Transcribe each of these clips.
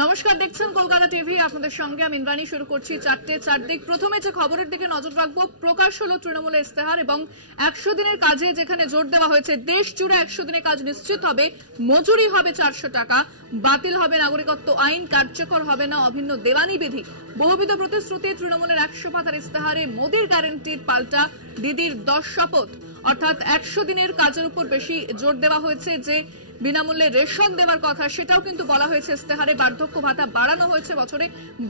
নমস্কার, দেখছেন কলকাতা টিভি। আপনাদের সঙ্গে আমি ইন্দ্রাণী। শুরু করছি চারদিক। প্রথমে যে খবরের দিকে নজর রাখবো, প্রকাশ হলো তৃণমূলের ইস্তেহার এবং 100 দিনের কাজে যেখানে জোর দেওয়া হয়েছে দেশ জুড়ে 100 দিনের কাজ নিশ্চিত হবে, মজুরি হবে 400 টাকা, বাতিল হবে নাগরিকত্ব আইন, কার্যকর হবে না অভিন্ন দেওয়ানি বিধি। বহুবিধ প্রতিশ্রুতি তৃণমূলের 100 পাতার ইস্তেহারে মোদির গ্যারান্টির পাল্টা দিদির 10 শপথ। অর্থাৎ 100 দিনের কাজের উপর বেশি জোর দেওয়া হয়েছে। যে বিনামূল্যে রেশন দেওয়ার কথা সেটাও কিন্তু বলা হয়েছে ইস্তেহারে। বার্ধক্য ভাতা বাড়ানো হয়েছে, বছরে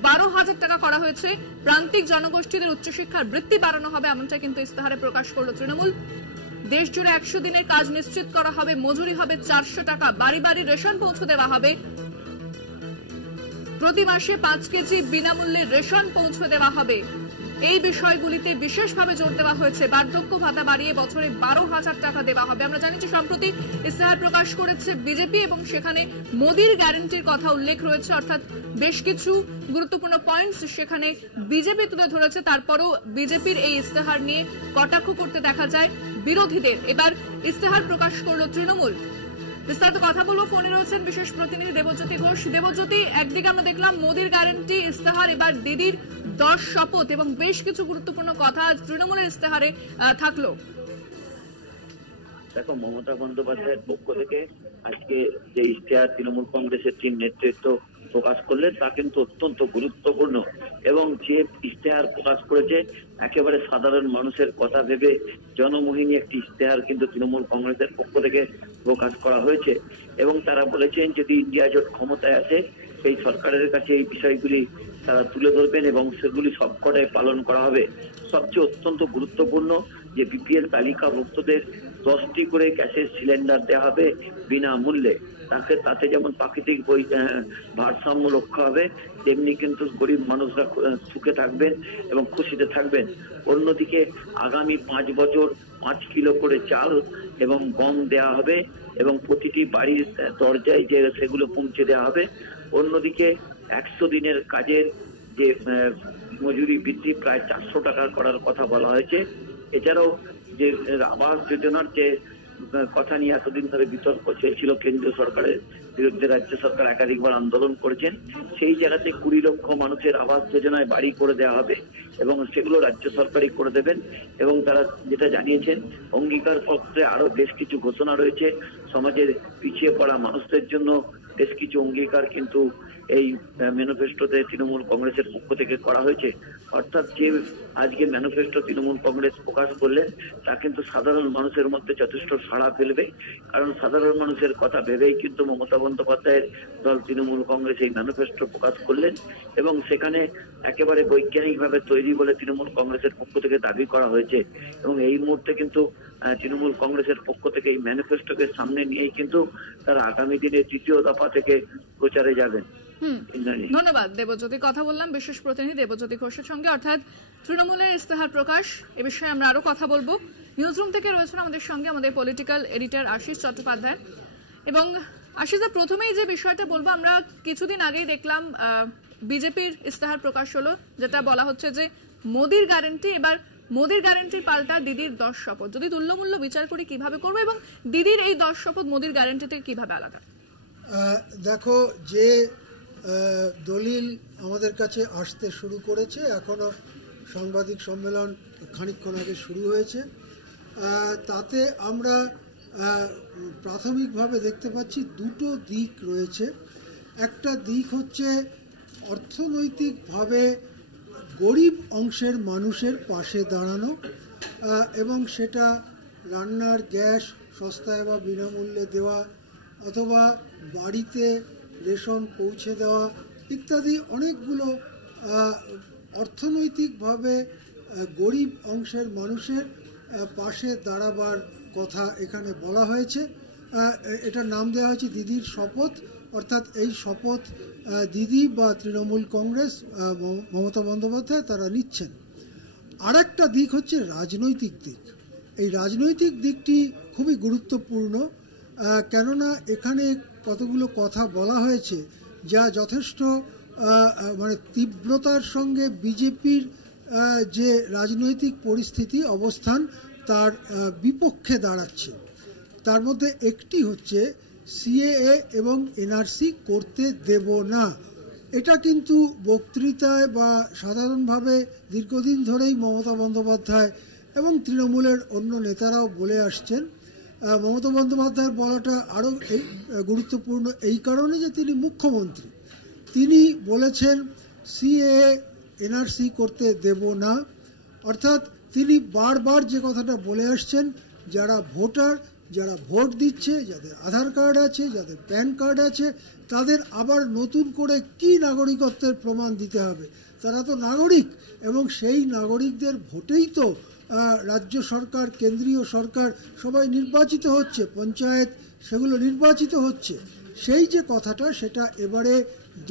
12,000 টাকা করা হয়েছে। প্রান্তিক জনগোষ্ঠীদের উচ্চশিক্ষার বৃত্তি বাড়ানো হবে, এমনটা কিন্তু ইস্তেহারে প্রকাশ করলো তৃণমূল। দেশ জুড়ে 100 দিনের কাজ নিশ্চিত করা হবে, মজুরি হবে 400 টাকা, বাড়ি বাড়ি রেশন পৌঁছে দেওয়া হবে, প্রতি মাসে 5 কেজি বিনামূল্যে রেশন পৌঁছে দেওয়া হবে। এই বিষয়গুলিতে বিশেষভাবে জোর দেওয়া হয়েছে। বার্ধক্য ভাতা বাড়িয়ে বছরে 12,000 টাকা দেওয়া হবে। আমরা জানি যে সম্প্রতি ইস্তেহার প্রকাশ করেছে বিজেপি এবং সেখানে মোদির গ্যারান্টির কথা উল্লেখ রয়েছে, অর্থাৎ বেশ কিছু গুরুত্বপূর্ণ পয়েন্টস সেখানে বিজেপি তুলে ধরেছে। তারপরও বিজেপির এই ইস্তেহার নিয়ে কটাক্ষ করতে দেখা যায় বিরোধীদের। এবার ইস্তেহার প্রকাশ করলো তৃণমূল। বিস্তারিত কথা বলবো, ফোনে রয়েছেন বিশেষ প্রতিনিধি দেবজ্যোতি ঘোষ। দেবজ্যোতি, একদিকে আমরা দেখলাম মোদির গ্যারান্টি ইস্তেহার, এবার দিদির 10 শপথ এবং বেশ কিছু গুরুত্বপূর্ণ কথা তৃণমূলের ইস্তেহারে থাকলো। দেখো, মমতা বন্দ্যোপাধ্যায়ের পক্ষ থেকে আজকে যে ইস্তেহার তৃণমূল কংগ্রেসের টিম নেতৃত্ব প্রকাশ করলেন তা কিন্তু অত্যন্ত গুরুত্বপূর্ণ এবং যে ইস্তেহার প্রকাশ করেছে একেবারে সাধারণ মানুষের কথা ভেবে জনমোহিনী একটি ইস্তেহার কিন্তু তৃণমূল কংগ্রেসের পক্ষ থেকে প্রকাশ করা হয়েছে এবং তারা বলেছেন যদি ইন্ডিয়া জোট ক্ষমতায় আসে সেই সরকারের কাছে এই বিষয়গুলি তারা তুলে ধরবেন এবং সেগুলি সবকটাই পালন করা হবে। সবচেয়ে অত্যন্ত গুরুত্বপূর্ণ যে বিপিএল তালিকাভুক্তদের 10টি করে গ্যাসের সিলিন্ডার দেওয়া হবে বিনামূল্যে। তাতে যেমন প্রাকৃতিক ভারসাম্য রক্ষা হবে, তেমনি কিন্তু গরিব মানুষরা সুখে থাকবেন এবং খুশিতে থাকবেন। অন্যদিকে আগামী 5 বছর 5 কিলো করে চাল এবং গম দেওয়া হবে এবং প্রতিটি বাড়ির দরজায় যে সেগুলো পৌঁছে দেওয়া হবে। অন্যদিকে 100 দিনের কাজের যে মজুরি বৃদ্ধি প্রায় 400 টাকা করার কথা বলা হয়েছে। এছাড়াও যে আবাস যোজনার যে কথা নিয়ে এতদিন ধরে বিতর্ক চলছিল, কেন্দ্রীয় সরকারের বিরুদ্ধে রাজ্য সরকার একাধিকবার আন্দোলন করেছেন, সেই জায়গাতে 20 লক্ষ মানুষের আবাস যোজনায় বাড়ি করে দেওয়া হবে এবং সেগুলো রাজ্য সরকারই করে দেবেন। এবং তারা যেটা জানিয়েছেন, অঙ্গীকার পত্রে আরো বেশ কিছু ঘোষণা রয়েছে। সমাজের পিছিয়ে পড়া মানুষদের জন্য বেশ কিছু অঙ্গীকার কিন্তু এই ম্যানিফেস্টোতে তৃণমূল কংগ্রেসের পক্ষ থেকে করা হয়েছে। অর্থাৎ যে আজকে ম্যানিফেস্টো তৃণমূল কংগ্রেস প্রকাশ করলেন তা কিন্তু সাধারণ মানুষের মধ্যে যথেষ্ট সাড়া ফেলবে, কারণ সাধারণ মানুষের কথা ভেবেই কিন্তু মমতা বন্দ্যোপাধ্যায়ের দল তৃণমূল কংগ্রেস এই ম্যানিফেস্টো প্রকাশ করলেন এবং সেখানে একেবারে বৈজ্ঞানিকভাবে তৈরি বলে তৃণমূল কংগ্রেসের পক্ষ থেকে দাবি করা হয়েছে। এবং এই মুহূর্তে কিন্তু তৃণমূল কংগ্রেসের পক্ষ থেকে এই ম্যানিফেস্টোকে সামনে নিয়েই কিন্তু তারা আগামী দিনে 3য় দফা থেকে প্রচারে যাবেন। ধন্যবাদ দেবজ্যোতি। কথা বললাম বিশেষ প্রতিনিধি দেবজ্যোতি ঘোষের সঙ্গে। অর্থাৎ তৃণমূলের ইস্তেহার প্রকাশ, এ বিষয়ে আমরা আরো কথা বলবো। নিউজরুম থেকে রয়েছেন আমাদের সঙ্গে আমাদের পলিটিক্যাল এডিটর আশিস চট্টোপাধ্যায়। এবং আশিসদা, প্রথমেই যে বিষয়টা বলবো, আমরা কিছুদিন আগেই দেখলাম বিজেপির ইস্তেহার প্রকাশ হলো, যেটা বলা হচ্ছে যে মোদির গ্যারান্টি, এবার মোদির গ্যারান্টির পাল্টা দিদির 10 শপথ। যদি তুল্যমূল্য বিচার করি কিভাবে করবো এবং দিদির এই 10 শপথ মোদির গ্যারান্টি থেকে কিভাবে আলাদা? দেখো, যে দলিল আমাদের কাছে আসতে শুরু করেছে, এখনো সাংবাদিক সম্মেলন খানিকক্ষণ আগে শুরু হয়েছে, তাতে আমরা প্রাথমিকভাবে দেখতে পাচ্ছি দুটো দিক রয়েছে। একটা দিক হচ্ছে অর্থনৈতিকভাবে গরিব অংশের মানুষের পাশে দাঁড়ানো এবং সেটা রান্নার গ্যাস সস্তায় বা বিনামূল্যে দেওয়া অথবা বাড়িতে রেশন পৌঁছে দেওয়া ইত্যাদি অনেকগুলো অর্থনৈতিকভাবে গরিব অংশের মানুষের পাশে দাঁড়াবার কথা এখানে বলা হয়েছে। এটার নাম দেওয়া হয়েছে দিদির শপথ। অর্থাৎ এই শপথ দিদি বা তৃণমূল কংগ্রেস, মমতা বন্দ্যোপাধ্যায় তারা নিচ্ছেন। আর একটা দিক হচ্ছে রাজনৈতিক দিক। এই রাজনৈতিক দিকটি খুবই গুরুত্বপূর্ণ, কেননা এখানে কতগুলো কথা বলা হয়েছে যা যথেষ্ট মানে তীব্রতার সঙ্গে বিজেপির যে রাজনৈতিক পরিস্থিতি অবস্থান তার বিপক্ষে দাঁড়াচ্ছে। তার মধ্যে একটি হচ্ছে সিএএ এবং এনআরসি করতে দেব না। এটা কিন্তু বক্তৃতায় বা সাধারণভাবে দীর্ঘদিন ধরেই মমতা বন্দ্যোপাধ্যায় এবং তৃণমূলের অন্য নেতারাও বলে আসছেন। মমতা বন্দ্যোপাধ্যায়ের বলাটা আরও গুরুত্বপূর্ণ এই কারণে যে তিনি মুখ্যমন্ত্রী। তিনি বলেছেন সিএএ এনআরসি করতে দেব না, অর্থাৎ তিনি বারবার যে কথাটা বলে আসছেন, যারা ভোটার, যারা ভোট দিচ্ছে, যাদের আধার কার্ড আছে, যাদের প্যান কার্ড আছে, তাদের আবার নতুন করে কি নাগরিকত্বের প্রমাণ দিতে হবে? তারা তো নাগরিক, এবং সেই নাগরিকদের ভোটেই তো রাজ্য সরকার, কেন্দ্রীয় সরকার সবাই নির্বাচিত হচ্ছে, পঞ্চায়েত সেগুলো নির্বাচিত হচ্ছে। সেই যে কথাটা, সেটা এবারে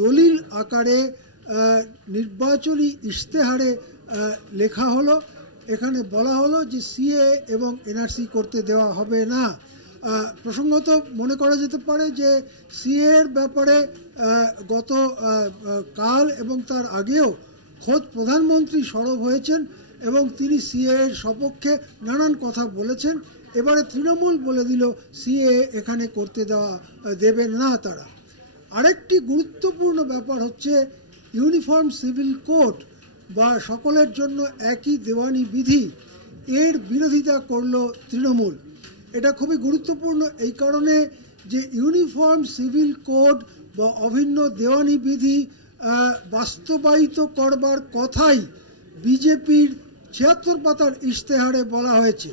দলিল আকারে নির্বাচনী ইশতেহারে লেখা হলো। এখানে বলা হলো যে সিএ এবং এনআরসি করতে দেওয়া হবে না। প্রসঙ্গত মনে করা যেতে পারে যে সিএর ব্যাপারে গত কাল এবং তার আগেও খোদ প্রধানমন্ত্রী সরব হয়েছেন এবং তিনি সিএ এর সপক্ষে নানান কথা বলেছেন। এবারে তৃণমূল বলে দিল সিএ এখানে করতে দেবেন না তারা। আরেকটি গুরুত্বপূর্ণ ব্যাপার হচ্ছে ইউনিফর্ম সিভিল কোড বা সকলের জন্য একই দেওয়ানি বিধি, এর বিরোধিতা করল তৃণমূল। এটা খুবই গুরুত্বপূর্ণ এই কারণে যে ইউনিফর্ম সিভিল কোড বা অভিন্ন দেওয়ানি বিধি বাস্তবায়িত করবার কথাই বিজেপির ৭৬ পাতার ইশতেহারে বলা হয়েছে।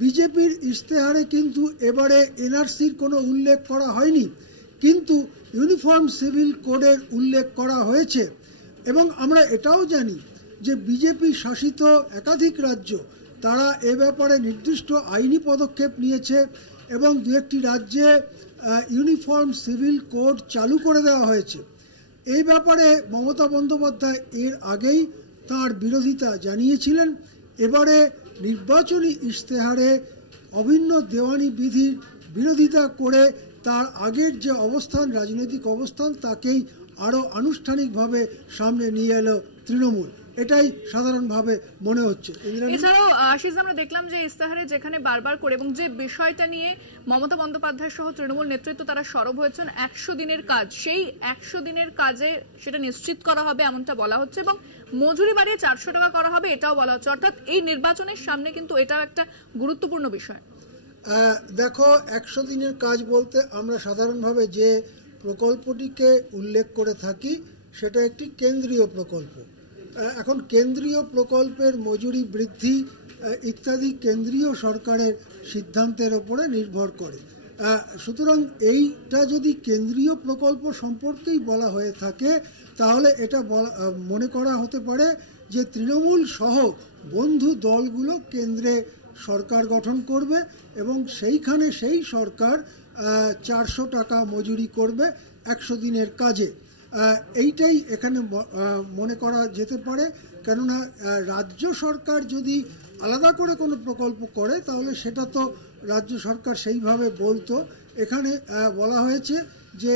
বিজেপির ইশতেহারে কিন্তু এবারে এনআরসির কোনো উল্লেখ করা হয়নি, কিন্তু ইউনিফর্ম সিভিল কোডের উল্লেখ করা হয়েছে। এবং আমরা এটাও জানি যে বিজেপি শাসিত একাধিক রাজ্য তারা এ ব্যাপারে নির্দিষ্ট আইনি পদক্ষেপ নিয়েছে এবং দু একটি রাজ্যে ইউনিফর্ম সিভিল কোড চালু করে দেওয়া হয়েছে। এই ব্যাপারে মমতা বন্দ্যোপাধ্যায় এর আগেই তার বিরোধিতা জানিয়েছিলেন। এবারে নির্বাচনী ইশতেহারে অভিন্ন দেওয়ানি বিধির বিরোধিতা করে তার আগের যে অবস্থান, রাজনৈতিক অবস্থান, তাকেই আরও আনুষ্ঠানিকভাবে সামনে নিয়ে এলো তৃণমূল। এটাই সাধারণভাবে মনে হচ্ছে। এছাড়াও আশিস, আমরা দেখলাম যে ইস্তাহারে যেখানে বারবার করে এবং যে বিষয়টা নিয়ে মমতা বন্দ্যোপাধ্যায় সহ তৃণমূল নেতৃত্ব তারা সরব হয়েছেন, ১০০ দিনের কাজ, সেই ১০০ দিনের কাজে সেটা নিশ্চিত করা হবে এমনটা বলা হচ্ছে এবং মজুরি বাড়িয়ে ৪০০ টাকা করা হবে এটাও বলা হচ্ছে। অর্থাৎ এই নির্বাচনের সামনে কিন্তু এটাও একটা গুরুত্বপূর্ণ বিষয়। দেখো, ১০০ দিনের কাজ বলতে আমরা সাধারণভাবে যে প্রকল্পটিকে উল্লেখ করে থাকি সেটা একটি কেন্দ্রীয় প্রকল্প। এখন কেন্দ্রীয় প্রকল্পের মজুরি বৃদ্ধি ইত্যাদি কেন্দ্রীয় সরকারের সিদ্ধান্তের ওপরে নির্ভর করে। সুতরাং এইটা যদি কেন্দ্রীয় প্রকল্প সম্পর্কেই বলা হয়ে থাকে তাহলে এটা মনে করা হতে পারে যে তৃণমূল সহ বন্ধু দলগুলো কেন্দ্রে সরকার গঠন করবে এবং সেইখানে সেই সরকার ৪০০ টাকা মজুরি করবে ১০০ দিনের কাজে। এইটাই এখানে মনে করা যেতে পারে, কেননা রাজ্য সরকার যদি আলাদা করে কোনো প্রকল্প করে তাহলে সেটা তো রাজ্য সরকার সেইভাবে বলতো। এখানে বলা হয়েছে যে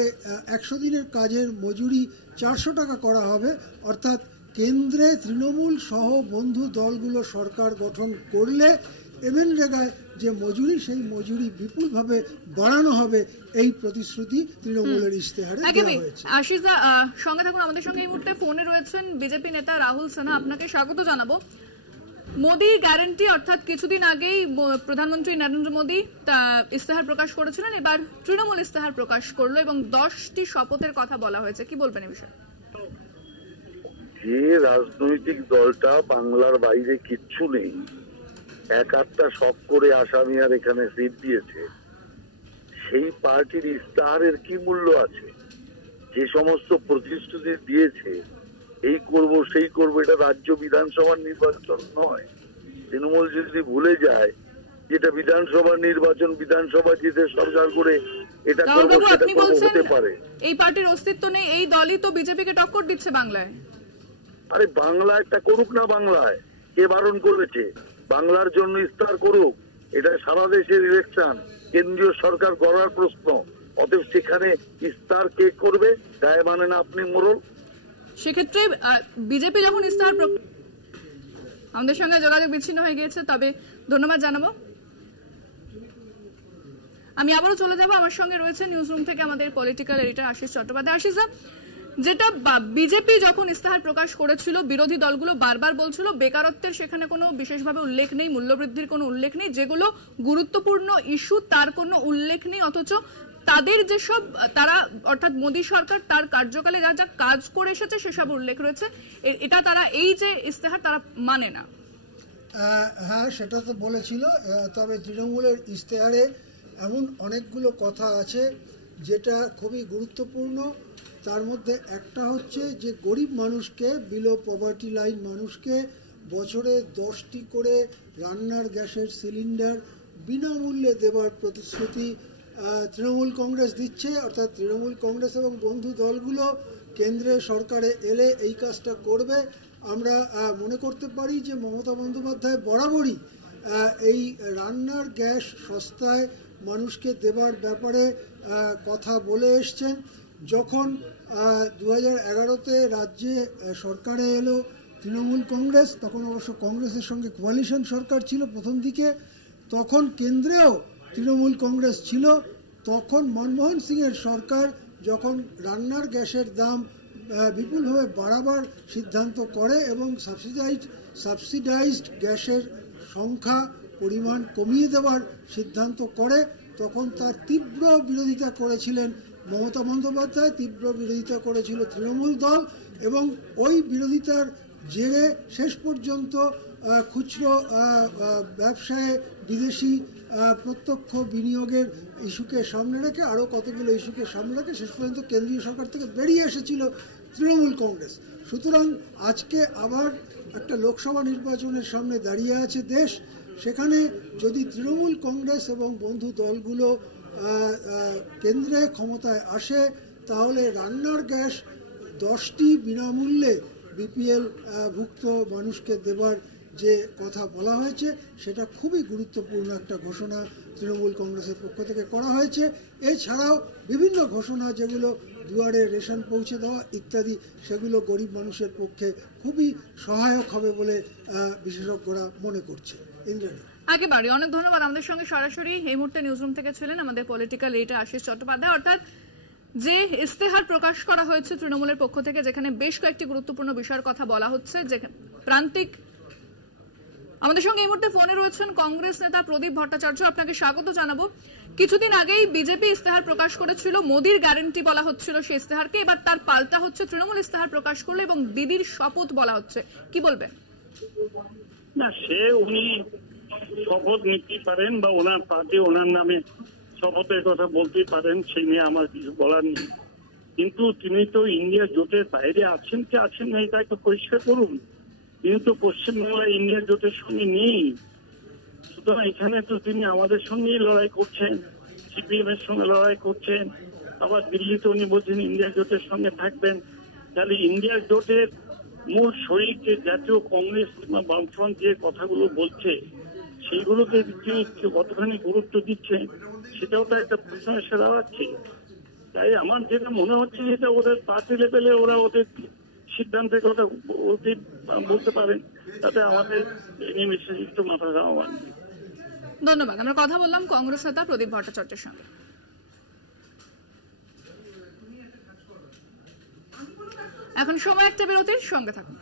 ১০০ দিনের কাজের মজুরি ৪০০ টাকা করা হবে, অর্থাৎ কেন্দ্রে তৃণমূল সহ বন্ধু দলগুলো সরকার গঠন করলে এমএনরেগায় যে মজুরি, সেই মজুরি বিপুলভাবে বাড়ানো হবে, এই প্রতিশ্রুতি তৃণমূলের ইশতেহারে দেওয়া হয়েছে। আশিসদা, সঙ্গে থাকুন, আমাদের সঙ্গে এই মুহূর্তে ফোনে রয়েছেন বিজেপি নেতা রাহুল সিনহা। আপনাকে স্বাগত জানাবো। মোদি গ্যারান্টি, অর্থাৎ কিছুদিন আগেই প্রধানমন্ত্রী নরেন্দ্র মোদি ইস্তেহার প্রকাশ করেছিলেন, এবার তৃণমূল ইস্তেহার প্রকাশ করলো এবং 10টি শপথের কথা বলা হয়েছে। কি বলবেন এই বিষয়ে? যে রাজনৈতিক দলটা বাংলার বাইরে কিচ্ছু নেই, এক আধটা শখ করে আসামি আর এখানে সিট দিয়েছে, সেই পার্টির ইস্তাহারের কি মূল্য আছে? যে সমস্ত প্রতিশ্রুতি দিয়েছে, এই করব সেই করব, এটা রাজ্য বিধানসভার নির্বাচন নয়। তৃণমূল যদি ভুলে যায় যেটা বিধানসভার নির্বাচন, বিধানসভা জিতে সরকার করে এটা করব সেটা করব, হতে পারে। এই পার্টির অস্তিত্ব নেই, এই দলই তো বিজেপিকে টক্কর দিচ্ছে বাংলায়। আরে বাংলা একটা করুক না, বাংলায় কে বারণ করেছে? বাংলার জন্য ইস্তাহার করুক, এটা সারা দেশের ইলেকশন, কেন্দ্রীয় সরকার করার প্রশ্ন। অতএব সেখানে ইস্তাহার কে করবে? গায়ে মানে না আপনি মোড়ল। সেক্ষেত্রে বিজেপি যখন ইস্তাহার, আমাদের সঙ্গে যোগাযোগ বিচ্ছিন্ন হয়ে গিয়েছে, তবে ধন্যবাদ জানাবো। আমি আবারও চলে যাব, আমার সঙ্গে রয়েছে নিউজ রুম থেকে আমাদের পলিটিক্যাল এডিটর আশিস চট্টোপাধ্যায়। আশিস, যেটা বিজেপি যখন ইস্তেহার প্রকাশ করেছিল বিরোধী দলগুলো বারবার বলছিল বেকারত্বের সেখানে কোনো বিশেষভাবে উল্লেখ নেই, মূল্যবৃদ্ধির কোনো উল্লেখ নেই, যেগুলো গুরুত্বপূর্ণ ইস্যু তার কোনো উল্লেখ নেই। অথচ তাদের যেসব তারা অর্থাৎ মোদী সরকার তার কার্যকালে যা যা কাজ করে এসেছে সেসব উল্লেখ রয়েছে। এটা তারা এই যে ইস্তেহার তারা মানে না। হ্যাঁ, সেটা তো বলেছিল, তবে তৃণমূলের ইস্তেহারে এমন অনেকগুলো কথা আছে যেটা খুবই গুরুত্বপূর্ণ। তার মধ্যে একটা হচ্ছে যে গরিব মানুষকে, বিলো পভার্টি লাইন মানুষকে বছরে 10টি করে রান্নার গ্যাসের সিলিন্ডার বিনামূল্যে দেওয়ার প্রতিশ্রুতি তৃণমূল কংগ্রেস দিচ্ছে। অর্থাৎ তৃণমূল কংগ্রেস এবং বন্ধু দলগুলো কেন্দ্রের সরকারে এলে এই কাজটা করবে। আমরা মনে করতে পারি যে মমতা বন্দ্যোপাধ্যায় বরাবরই এই রান্নার গ্যাস সস্তায় মানুষকে দেবার ব্যাপারে কথা বলে এসছেন। যখন 2011-তে রাজ্যে সরকারে এলো তৃণমূল কংগ্রেস, তখন অবশ্য কংগ্রেসের সঙ্গে কোয়ালিশন সরকার ছিল প্রথম দিকে, তখন কেন্দ্রেও তৃণমূল কংগ্রেস ছিল। তখন মনমোহন সিংয়ের সরকার যখন রান্নার গ্যাসের দাম বিপুলভাবে বাড়াবার সিদ্ধান্ত করে এবং সাবসিডাইজড গ্যাসের সংখ্যা পরিমাণ কমিয়ে দেওয়ার সিদ্ধান্ত করে, তখন তার তীব্র বিরোধিতা করেছিলেন মমতা বন্দ্যোপাধ্যায়, তীব্র বিরোধিতা করেছিল তৃণমূল দল, এবং ওই বিরোধিতার জেরে শেষ পর্যন্ত খুচরো ব্যবসায় বিদেশি প্রত্যক্ষ বিনিয়োগের ইস্যুকে সামনে রেখে, আরও কতগুলো ইস্যুকে সামনে রেখে শেষ পর্যন্ত কেন্দ্রীয় সরকার থেকে বেরিয়ে এসেছিল তৃণমূল কংগ্রেস। সুতরাং আজকে আবার একটা লোকসভা নির্বাচনের সামনে দাঁড়িয়ে আছে দেশ। সেখানে যদি তৃণমূল কংগ্রেস এবং বন্ধু দলগুলো কেন্দ্রে ক্ষমতায় আসে, তাহলে রান্নার গ্যাস 10টি বিনামূল্যে বিপিএল ভুক্ত মানুষকে দেবার যে কথা বলা হয়েছে সেটা খুবই গুরুত্বপূর্ণ একটা ঘোষণা তৃণমূল কংগ্রেসের পক্ষ থেকে করা হয়েছে। এছাড়াও বিভিন্ন ঘোষণা যেগুলো দুয়ারে রেশন পৌঁছে দেওয়া ইত্যাদি, সেগুলো গরিব মানুষের পক্ষে খুবই সহায়ক হবে বলে বিশেষজ্ঞরা মনে করছে। ইন্দ্রাণী, একেবারে অনেক ধন্যবাদ। আমাদের সঙ্গে সরাসরি এই মুহূর্তে নিউজরুম থেকে ছিলেন আমাদের পলিটিক্যাল এডিটর আশিস চট্টোপাধ্যায়। অর্থাৎ যে ইস্তেহার প্রকাশ করা হয়েছে তৃণমূলের পক্ষ থেকে, যেখানে বেশ কয়েকটি গুরুত্বপূর্ণ বিষয়ের কথা বলা হচ্ছে, যে প্রান্তিক। আমাদের সঙ্গে এই মুহূর্তে ফোনে রয়েছেন কংগ্রেস নেতা প্রদীপ ভট্টাচার্য, আপনাকে স্বাগত জানাবো। কিছুদিন আগেই বিজেপি ইস্তেহার প্রকাশ করেছিল, মোদির গ্যারান্টি বলা হচ্ছিল সেই ইস্তেহারকে, এবার তার পাল্টা হচ্ছে তৃণমূল ইস্তেহার প্রকাশ করলো এবং দিদির শপথ বলা হচ্ছে, কি বলবেন? না, সে উনি শপথ নিতে পারেন বা ওনার পার্টি ওনার নামে শপথের কথা বলতে পারেন, সেই নিয়ে আমার কিছু বলার নেই। কিন্তু তিনি তো ইন্ডিয়া জোটের বাইরে আছেন কি আছেন না এটা একটু পরিষ্কার করুন। তিনি তো পশ্চিমবাংলায় ইন্ডিয়া জোটের সঙ্গে নেই। সুতরাং এখানে তো তিনি আমাদের সঙ্গেই লড়াই করছেন, সিপিএম এর সঙ্গে লড়াই করছেন, আবার দিল্লিতে উনি বলছেন ইন্ডিয়া জোটের সঙ্গে থাকবেন। তাহলে ইন্ডিয়া জোটের মূল শরিক যে জাতীয় কংগ্রেস কিংবা বামফ্রন্ট যে কথাগুলো বলছে সেইগুলোকে তিনি কতখানি গুরুত্ব দিচ্ছেন সেটাও তো একটা প্রশ্ন এসে দাঁড়াচ্ছে। তাই আমার যেটা মনে হচ্ছে যেটা ওদের পার্টি লেভেলে ওরা ওদের সিদ্ধান্তের কথা বলতে পারেন, তাতে আমাদের নিমেষে একটু মাথা ঘামান। ধন্যবাদ। আমরা কথা বললাম কংগ্রেস নেতা প্রদীপ ভট্টাচার্যের সঙ্গে। এখন সময় একটা বিরতির, সঙ্গে থাকুন।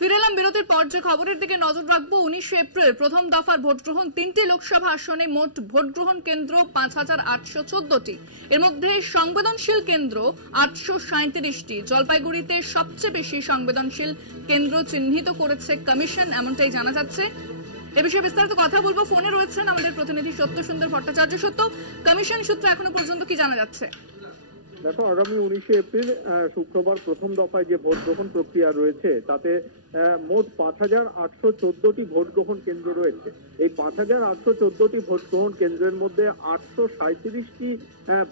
ফিরে এলাম বিরতির পর। যে খবরের দিকে নজর রাখবো, 19 এপ্রিল প্রথম দফার ভোট গ্রহণ। 3টি লোকসভা আসনে মোট ভোট গ্রহণ কেন্দ্র 5814টি। এর মধ্যে সংবেদনশীল কেন্দ্র 837টি। জলপাইগুড়িতে সবচেয়ে বেশি সংবেদনশীল কেন্দ্র চিহ্নিত করেছে কমিশন, এমনটাই জানা যাচ্ছে। এ বিষয়ে বিস্তারিত কথা বলবো। ফোনে রয়েছেন আমাদের প্রতিনিধি সত্য সুন্দর ভট্টাচার্য। সত্য, কমিশন সূত্রে এখনো পর্যন্ত কি জানা যাচ্ছে? দেখো, আগামী 19 এপ্রিল শুক্রবার প্রথম দফায় যে ভোট গ্রহণ প্রক্রিয়া রয়েছে তাতে মোট 5814টি ভোট গ্রহণ কেন্দ্র রয়েছে। এই 5814টি ভোট গ্রহণ কেন্দ্রের মধ্যে 837টি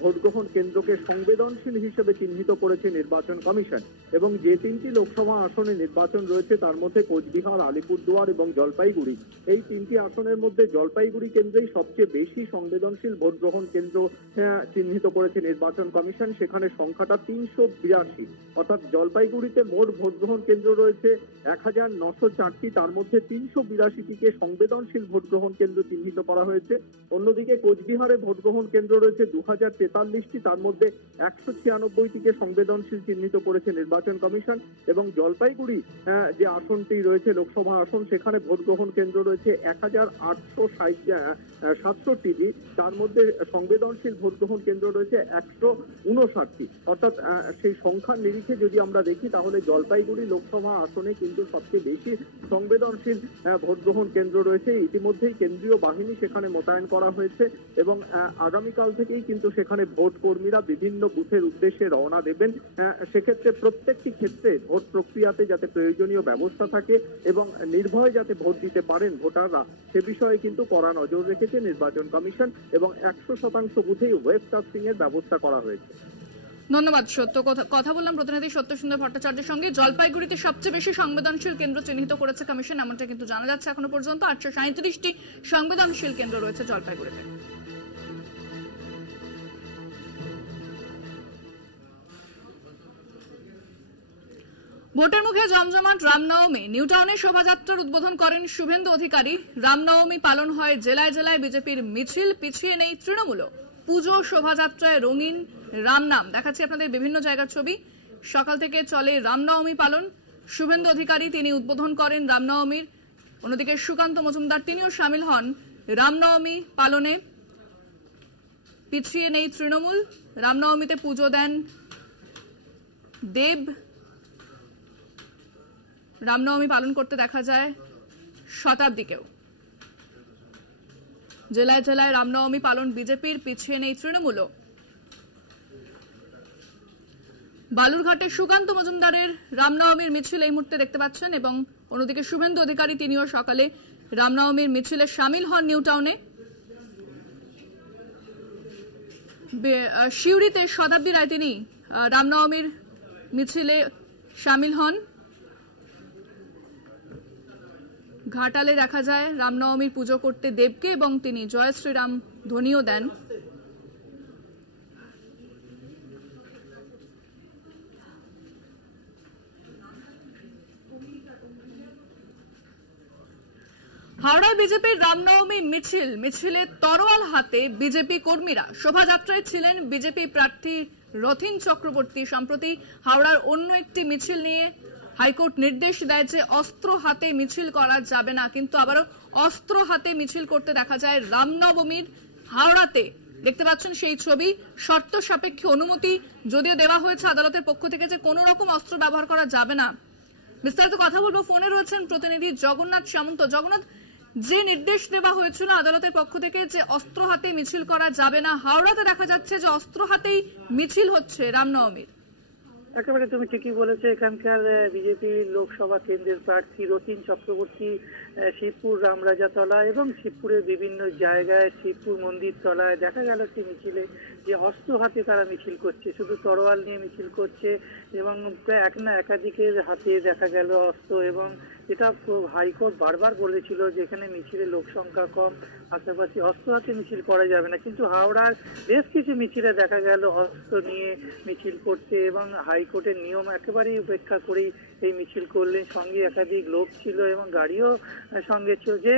ভোট গ্রহণ কেন্দ্রকে সংবেদনশীল হিসেবে চিহ্নিত করেছে নির্বাচন কমিশন। এবং যে 3টি লোকসভা আসনে নির্বাচন রয়েছে তার মধ্যে কোচবিহার, আলিপুরদুয়ার এবং জলপাইগুড়ি, এই 3টি আসনের মধ্যে জলপাইগুড়ি কেন্দ্রেই সবচেয়ে বেশি সংবেদনশীল ভোট গ্রহণ কেন্দ্র চিহ্নিত করেছে নির্বাচন কমিশন। সেখানে সংখ্যাটা 382। অর্থাৎ জলপাইগুড়িতে মোট ভোট গ্রহণ কেন্দ্র রয়েছে 1904টি, তার মধ্যে 382টিকে সংবেদনশীল ভোট গ্রহণ কেন্দ্র চিহ্নিত করা হয়েছে। অন্যদিকে কোচবিহারে ভোট গ্রহণ কেন্দ্র রয়েছে 2043টি, তার মধ্যে 196টিকে সংবেদনশীল চিহ্নিত করেছে নির্বাচন কমিশন। এবং জলপাইগুড়ি যে আসনটি রয়েছে লোকসভা আসন, সেখানে ভোট গ্রহণ কেন্দ্র রয়েছে 1867টি, তার মধ্যে সংবেদনশীল ভোট গ্রহণ কেন্দ্র রয়েছে 159টি। অর্থাৎ সেই সংখ্যার নিরিখে যদি আমরা দেখি তাহলে জলপাইগুড়ি লোকসভা আসনে কিন্তু সবচেয়ে বেশি সংবেদনশীল ভোট গ্রহণ কেন্দ্র রয়েছে। ইতিমধ্যেই কেন্দ্রীয় বাহিনী সেখানে মোতায়েন করা হয়েছে এবং আগামীকাল থেকেই কিন্তু সেখানে ভোট কর্মীরা বিভিন্ন বুথের উদ্দেশ্যে রওনা দেবেন। সেক্ষেত্রে প্রত্যেকটি ক্ষেত্রে ভোট প্রক্রিয়াতে যাতে প্রয়োজনীয় ব্যবস্থা থাকে এবং নির্ভয়ে যাতে ভোট দিতে পারেন ভোটাররা, সে বিষয়ে কিন্তু কড়া নজর রেখেছে নির্বাচন কমিশন এবং 100% বুথেই ওয়েবকাস্টিং এর ব্যবস্থা করা হয়েছে। ধন্যবাদ সত্য। কথা বললাম প্রতিনিধি সত্য সুন্দর ভট্টাচার্যের সঙ্গে। জলপাইগুড়িতে সবচেয়ে বেশি সংবেদনশীল কেন্দ্র চিহ্নিত করেছে কমিশন, এমনটা কিন্তু জানা যাচ্ছে। এখনো পর্যন্ত 837টি সংবেদনশীল কেন্দ্র রয়েছে জলপাইগুড়িতে। ভোটের মুখে জমজমাট রামনবমী। নিউটাউনে শোভাযাত্রার উদ্বোধন করেন শুভেন্দু অধিকারী। রামনবমী পালন হয় জেলায় জেলায় বিজেপির মিছিল, পিছিয়ে নেই তৃণমূলও। পুজো শোভাযাত্রায় রঙিন রামনাম। দেখাচ্ছি আপনাদের বিভিন্ন জায়গার ছবি। সকাল থেকে চলে রামনবমী পালন। শুভেন্দু অধিকারী তিনি উদ্বোধন করেন রামনবমীর। অন্যদিকে সুকান্ত মজুমদার তিনিও সামিল হন রামনবমী পালনে। পিছিয়ে নেই তৃণমূল। রামনবমীতে পুজো দেন দেব। রামনবমী পালন করতে দেখা যায় শতাব্দীকেও। জেলায় জেলায় রামনবমী পালন বিজেপির, পিছিয়ে নেই তৃণমূলও। বালুরঘাটে সুকান্ত মজুমদারের রামনবমীর মিছিল এই মুহূর্তে দেখতে পাচ্ছেন এবং অন্যদিকে শুভেন্দু অধিকারী তিনিও সকালে রামনবমীর মিছিলে সামিল হন নিউটাউনে। সিউড়িতে শতাব্দী রায় তিনি রামনবমীর মিছিলে সামিল হন। ঘাটালে দেখা যায় রামনবমীর পুজো করতে দেবকে এবং তিনি জয় শ্রীরাম ধ্বনিও দেন। হাওড়ায় বিজেপির রামনবমী মিছিলে তরোয়াল হাতে বিজেপি কর্মীরা। শোভাযাত্রায় ছিলেন বিজেপি প্রার্থী রথিন চক্রবর্তী। সম্প্রতি হাওড়ার অন্য একটি মিছিল নিয়ে হাইকোর্ট নির্দেশ দেয় যে অস্ত্র হাতে মিছিল করা যাবে না, কিন্তু আবারও অস্ত্র হাতে মিছিল করতে দেখা যায় রামনবমীর হাওড়াতে। দেখতে পাচ্ছেন সেই ছবি। শর্ত সাপেক্ষে অনুমতি যদিও দেওয়া হয়েছে আদালতের পক্ষ থেকে যে কোনো রকম অস্ত্র ব্যবহার করা যাবে না। বিস্তারিত কথা বলবো, ফোনে রয়েছেন প্রতিনিধি জগন্নাথ সামন্ত। জগন্নাথ, যে নির্দেশ দেওয়া হয়েছিল আদালতের পক্ষ থেকে যে অস্ত্র হাতে মিছিল করা যাবে না, হাওড়াতে দেখা যাচ্ছে যে অস্ত্র হাতেই মিছিল হচ্ছে রামনবমীর। একেবারে তুমি ঠিকই বলেছো। এখানকার বিজেপি লোকসভা কেন্দ্রের প্রার্থী রথিন চক্রবর্তী শিবপুর রামরাজাতলা এবং শিবপুরের বিভিন্ন জায়গায়, শিবপুর মন্দির তলায় দেখা গেল একটি মিছিলে যে অস্ত্র হাতে তারা মিছিল করছে, শুধু তরোয়াল নিয়ে মিছিল করছে এবং প্রায় এক না একাধিকের হাতে দেখা গেল অস্ত্র। এবং এটা হাইকোর্ট বারবার বলেছিল যে এখানে মিছিলের লোক সংখ্যা কম, আশেপাশে অস্ত্র হাতে মিছিল করা যাবে না, কিন্তু হাওড়ার বেশ কিছু মিছিলে দেখা গেল অস্ত্র নিয়ে মিছিল করতে এবং হাইকোর্টের নিয়ম একেবারেই উপেক্ষা করেই এই মিছিল করলেন। সঙ্গে একাধিক লোক ছিল এবং গাড়িও সঙ্গে ছিল। যে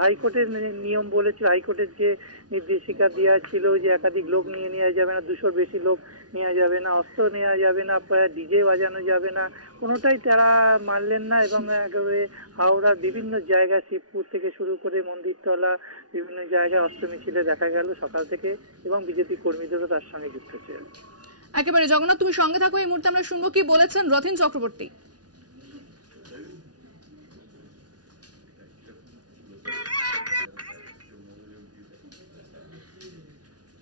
হাইকোর্টের নিয়ম বলেছিল, হাইকোর্টের যে নির্দেশিকা দেওয়া ছিল যে একাধিক লোক নিয়ে নেওয়া যাবে না, 200-র বেশি লোক নেওয়া যাবে না, অস্ত্র নেওয়া যাবে না, ডিজে বাজানো যাবে না, কোনোটাই তারা মানলেন না। এবং একেবারে হাওড়ার বিভিন্ন জায়গায়, শিবপুর থেকে শুরু করে মন্দিরতলা, বিভিন্ন জায়গায় অস্ত্র মিছিলে দেখা গেল সকাল থেকে এবং বিজেপি কর্মীদেরও তার সঙ্গে যুক্ত ছিল। একেবারে জগন্নাথ, তুমি সঙ্গে থাকো। এই মুহূর্তে আমরা শুনবো কি বলেছেন রথিন চক্রবর্তী।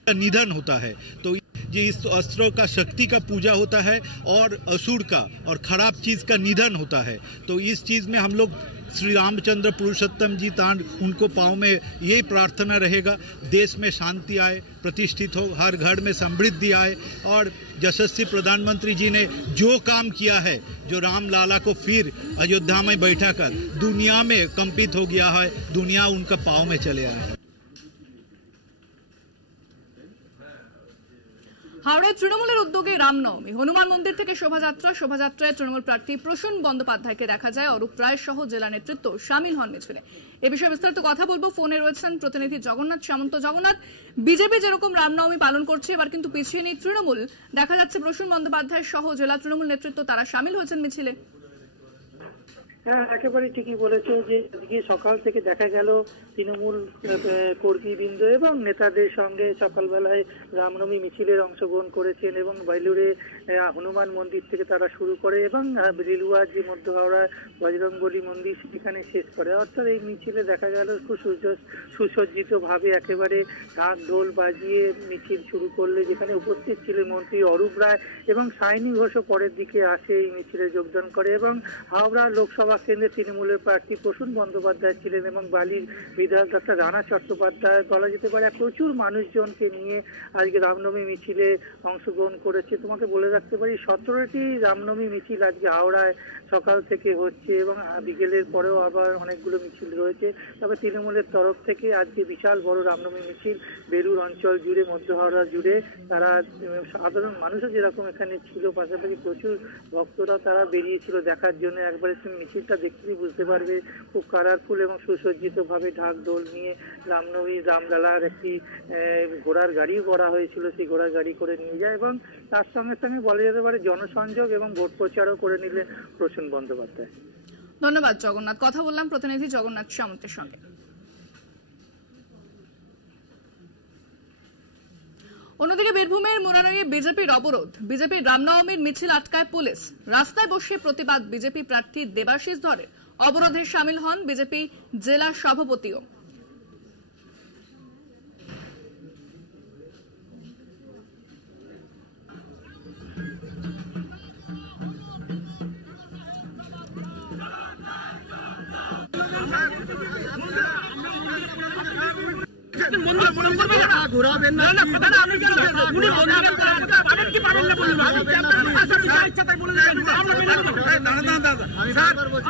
निधन होता है तो ये इस अस्त्रों का शक्ति का पूजा होता है और असुर का और खराब चीज का निधन होता है। तो इस चीज में हम लोग श्री रामचंद्र पुरुषोत्तम जी तांड उनको पाँव में यही प्रार्थना रहेगा, देश में शांति आए, प्रतिष्ठित हो, हर घर में समृद्धि आए। और यशस्वी प्रधानमंत्री जी ने जो काम किया है, जो राम लाला को फिर अयोध्या में बैठा कर दुनिया में कंपित हो गया है, दुनिया उनका पाँव में चले आए। হাওড়ায় তৃণমূলের উদ্যোগে রামনবমী, হনুমান মন্দির থেকে শোভাযাত্রায় তৃণমূল প্রার্থী প্রসূন বন্দ্যোপাধ্যায়কে দেখা যায়। অরূপ রায় সহ জেলা নেতৃত্ব সামিল হন মিছিলে। এ বিষয়ে বিস্তারিত কথা বলবো, ফোনে রয়েছেন প্রতিনিধি জগন্নাথ সামন্ত। জগন্নাথ, বিজেপি যেরকম রামনবমী পালন করছে, এবার কিন্তু পিছিয়ে নেই তৃণমূল। দেখা যাচ্ছে প্রসূন বন্দ্যোপাধ্যায় সহ জেলা তৃণমূল নেতৃত্ব তারা সামিল হয়েছেন মিছিলে। হ্যাঁ, একেবারে ঠিকই বলেছো যে আজকে সকাল থেকে দেখা গেল তৃণমূল কর্মীবৃন্দ এবং নেতাদের সঙ্গে সকালবেলায় রামনবমী মিছিলের অংশগ্রহণ করেছেন এবং বাইলুরে হনুমান মন্দির থেকে তারা শুরু করে এবং রেলুয়া যে মধ্য হাওড়া বজরংবলী মন্দির সেখানে শেষ করে। অর্থাৎ এই মিছিলে দেখা গেল খুব সুসজ্জিত ভাবে একেবারে ঢাক ঢোল বাজিয়ে মিছিল শুরু করলে, যেখানে উপস্থিত ছিলেন মন্ত্রী অরূপ রায় এবং সায়নী ঘোষও পরের দিকে আসে এই মিছিলে যোগদান করে। এবং হাওড়া লোকসভা কেন্দ্রে তৃণমূলের প্রার্থী প্রসূন বন্দ্যোপাধ্যায় ছিলেন এবং বালির বিধায়ক ডক্টর রানা চট্টোপাধ্যায়, বলা যেতে পারে প্রচুর মানুষজনকে নিয়ে আজকে রামনবমী মিছিলে অংশগ্রহণ করেছে। তোমাকে বলে রাখতে পারি 17টি রামনবমী মিছিল আজকে হাওড়ায় সকাল থেকে হচ্ছে এবং বিকেলের পরেও আবার অনেকগুলো মিছিল রয়েছে। তবে তৃণমূলের তরফ থেকে আজকে বিশাল বড় রামনবমী মিছিল বেলুর অঞ্চল জুড়ে, মধ্য হাওড়া জুড়ে তারা সাধারণ মানুষও যেরকম এখানে ছিল, পাশাপাশি প্রচুর ভক্তরা তারা বেরিয়েছিল দেখার জন্য। একবারে তুমি মিছিলটা দেখতেই বুঝতে পারবে খুব কালারফুল এবং সুসজ্জিত ভাবে ঢাক ঢোল নিয়ে রামনবমী রামলালার একটি ঘোড়ার গাড়িও করা হয়েছিল, সেই ঘোড়ার গাড়ি করে নিয়ে যায় এবং তার সঙ্গে সঙ্গে বলা যেতে পারে জনসংযোগ এবং ভোট প্রচারও করে নিলেন প্রসূন বন্দ্যোপাধ্যায়। ধন্যবাদ জগন্নাথ। কথা বললাম প্রতিনিধি জগন্নাথ সামন্তের সঙ্গে। অন্যদিকে বীরভূমের মুরারইয়ে বিজেপির অবরোধ, বিজেপির রামনবমীর মিছিল আটকায় পুলিশ। রাস্তায় বসে প্রতিবাদ বিজেপি প্রার্থী দেবাশিস ধরের। অবরোধে সামিল হন বিজেপি জেলা সভাপতিও।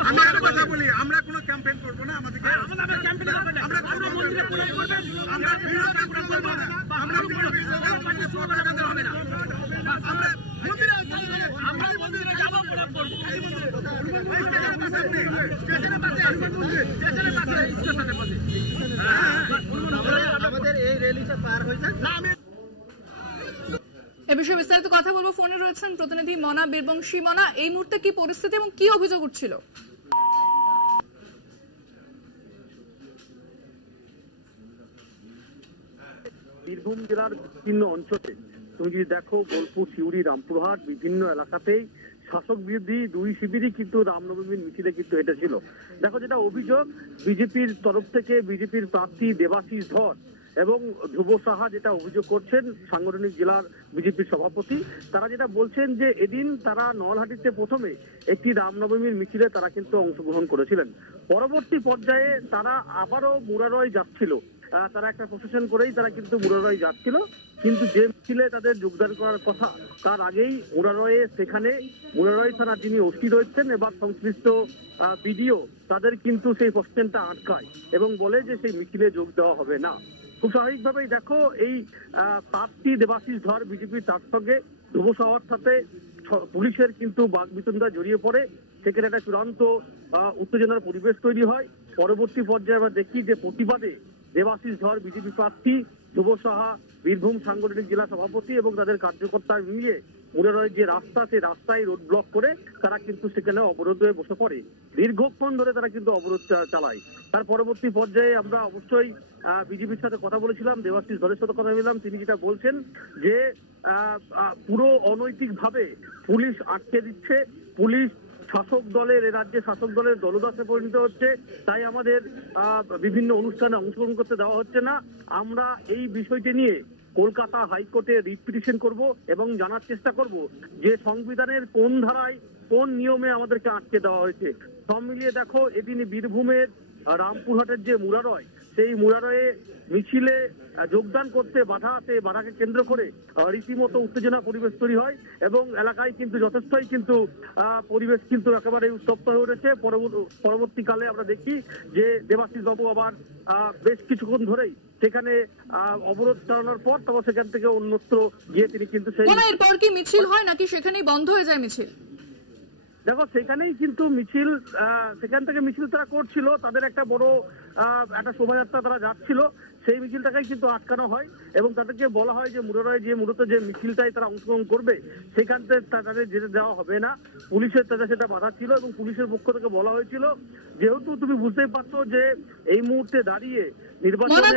আমি একটা কথা বলি, আমরা কোনো ক্যাম্পেইন করবো না, আমাদেরকে এ বিষয়ে বিস্তারিত কথা বলবো, ফোনে রয়েছেন প্রতিনিধি মনা বীরবংশী। মনা, এই মুহূর্তে কি পরিস্থিতি এবং কি অভিযোগ উঠছিল? বীরভূম জেলার বিভিন্ন অঞ্চলে তুমি যদি দেখো, বোলপুর, সিউড়ি, রামপুরহাট বিভিন্ন এলাকাতেই শাসক বিরোধী দুই শিবিরই কিন্তু রামনবমীর মিছিলে কিন্তু হেঁটেছিল। দেখো, যেটা অভিযোগ বিজেপির তরফ থেকে বিজেপির প্রার্থী দেবাশিস ধর এবং ধ্রুব সাহা যেটা অভিযোগ করছেন, সাংগঠনিক জেলার বিজেপির সভাপতি, তারা যেটা বলছেন যে এদিন তারা নলহাটিতে প্রথমে একটি রামনবমীর মিছিলে তারা কিন্তু অংশগ্রহণ করেছিলেন। পরবর্তী পর্যায়ে তারা আবারও মুরারই যাচ্ছিল, তারা একটা প্রসেশন করেই তারা কিন্তু মুরারই যাচ্ছিল, কিন্তু যে মিছিলে তাদের যোগদান করার কথা তার আগেই মুরারয়ে সেখানে মুরারই থানার যিনি ওসি রয়েছেন এবং সংশ্লিষ্ট বিডিও তাদের কিন্তু সেই প্রশ্নটা আটকায় এবং বলে যে সেই মিছিলে যোগ দেওয়া হবে না। খুব স্বাভাবিকভাবেই দেখো, এই প্রার্থী দেবাশিস ধর বিজেপির তার সঙ্গে ধ্রুব সাহার সাথে পুলিশের কিন্তু বাকবিতণ্ডা জড়িয়ে পড়ে, সেখানে একটা চূড়ান্ত উত্তেজনার পরিবেশ তৈরি হয়। পরবর্তী পর্যায়ে আমরা দেখি যে প্রতিবাদে দেবাশিস ধর বিজেপি প্রার্থী, ধ্রুব সাহা বীরভূম সাংগঠনিক জেলা সভাপতি এবং তাদের কার্যকর্তা মিলিয়ে মুরারইয়ের যে রাস্তা, সেই রাস্তায় রোড ব্লক করে তারা কিন্তু সেখানে অবরোধ হয়ে বসে পড়ে। দীর্ঘক্ষণ ধরে তারা কিন্তু অবরোধ চালায়। তার পরবর্তী পর্যায়ে আমরা অবশ্যই বিজেপির সাথে কথা বলেছিলাম, দেবাশিস ধরের সাথে কথা বললাম। তিনি যেটা বলছেন যে পুরো অনৈতিক ভাবে পুলিশ আটকে দিচ্ছে, পুলিশ শাসক দলের, এ রাজ্যে শাসক দলের দলদাসে পরিণত হচ্ছে, তাই আমাদের বিভিন্ন অনুষ্ঠানে অংশগ্রহণ করতে দেওয়া হচ্ছে না। আমরা এই বিষয়টি নিয়ে কলকাতা হাইকোর্টে রিট পিটিশন করব এবং জানার চেষ্টা করব যে সংবিধানের কোন ধারায় কোন নিয়মে আমাদেরকে আটকে দেওয়া হয়েছে। সব মিলিয়ে দেখো, এদিন বীরভূমের রামপুরহাটের যে মুরারই, সেই মুরারয়ে মিছিলে যোগদান করতে বাধাকে কেন্দ্র করে রীতিমতো উত্তেজনা পরিবেশ তৈরি হয় এবং এলাকায় কিন্তু যথেষ্টই কিন্তু পরিবেশ কিন্তু একেবারে উত্তপ্ত হয়ে উঠেছে। পরবর্তীকালে আমরা দেখি যে দেবাশিস বাবু আবার বেশ কিছুক্ষণ ধরেই সেখানে অবরোধ চালানোর পর তখন সেখান থেকে অন্যত্র গিয়ে তিনি কিন্তু সেই এরপর কি মিছিল হয় নাকি সেখানেই বন্ধ হয়ে যায় মিছিল? দেখো সেখানেই কিন্তু মিছিল, সেখান থেকে মিছিল তারা করছিল, তাদের একটা বড় একটা শোভাযাত্রা তারা যাচ্ছিল, সেই মিছিলটাকেই কিন্তু আটকানো হয় এবং তাদেরকে বলা হয় যে মূলত যে মিছিলটাই তারা অংশগ্রহণ করবে সেখান থেকে তাদের যেতে দেওয়া হবে না। পুলিশের তাদের সেটা বাধা ছিল এবং পুলিশের পক্ষ থেকে বলা হয়েছিল যেহেতু তুমি বুঝতেই পারছো যে এই মুহূর্তে দাঁড়িয়ে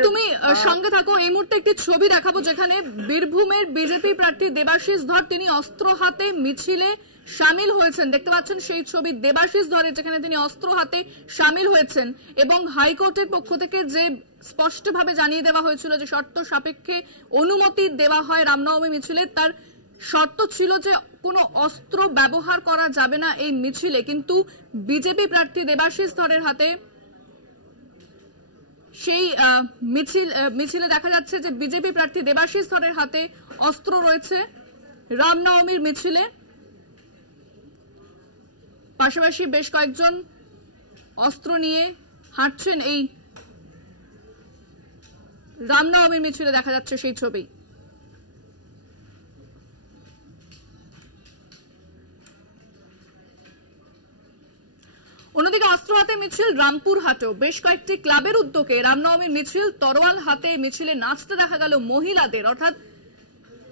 তুমি সঙ্গে থাকো, এই মুহূর্তে একটি ছবি দেখাবো যেখানে বীরভূমের বিজেপি প্রার্থী দেবাশিস ধর তিনি অস্ত্র হাতে মিছিলে শামিল হয়েছেন। দেখতে পাচ্ছেন সেই ছবি দেবাশিস ধরের, যেখানে তিনি অস্ত্র হাতে শামিল হয়েছেন এবং হাইকোর্টের পক্ষ থেকে যে স্পষ্টভাবে জানিয়ে দেওয়া হয়েছিল যে শর্ত সাপেক্ষে অনুমতি দেওয়া হয় রামনবমী মিছিলে, তার শর্ত ছিল যে কোনো অস্ত্র ব্যবহার করা যাবে না এই মিছিলে। কিন্তু বিজেপি প্রার্থী দেবাশিস ধরের হাতে সেই মিছিলে দেখা যাচ্ছে যে বিজেপি প্রার্থী দেবাশিস ধরের হাতে অস্ত্র রয়েছে রামনবমীর মিছিলে। পাশাপাশি বেশ কয়েকজন অস্ত্র নিয়ে হাঁটছেন এই রামনবমীর মিছিলে, দেখা যাচ্ছে সেই ছবি। অন্যদিকে অস্ত্র হাতে মিছিল রামপুরহাটেও বেশ কয়েকটি ক্লাবের উদ্যোগে রামনবমীর মিছিল, তরোয়াল হাতে মিছিলে নাচতে দেখা গেল মহিলাদের। অর্থাৎ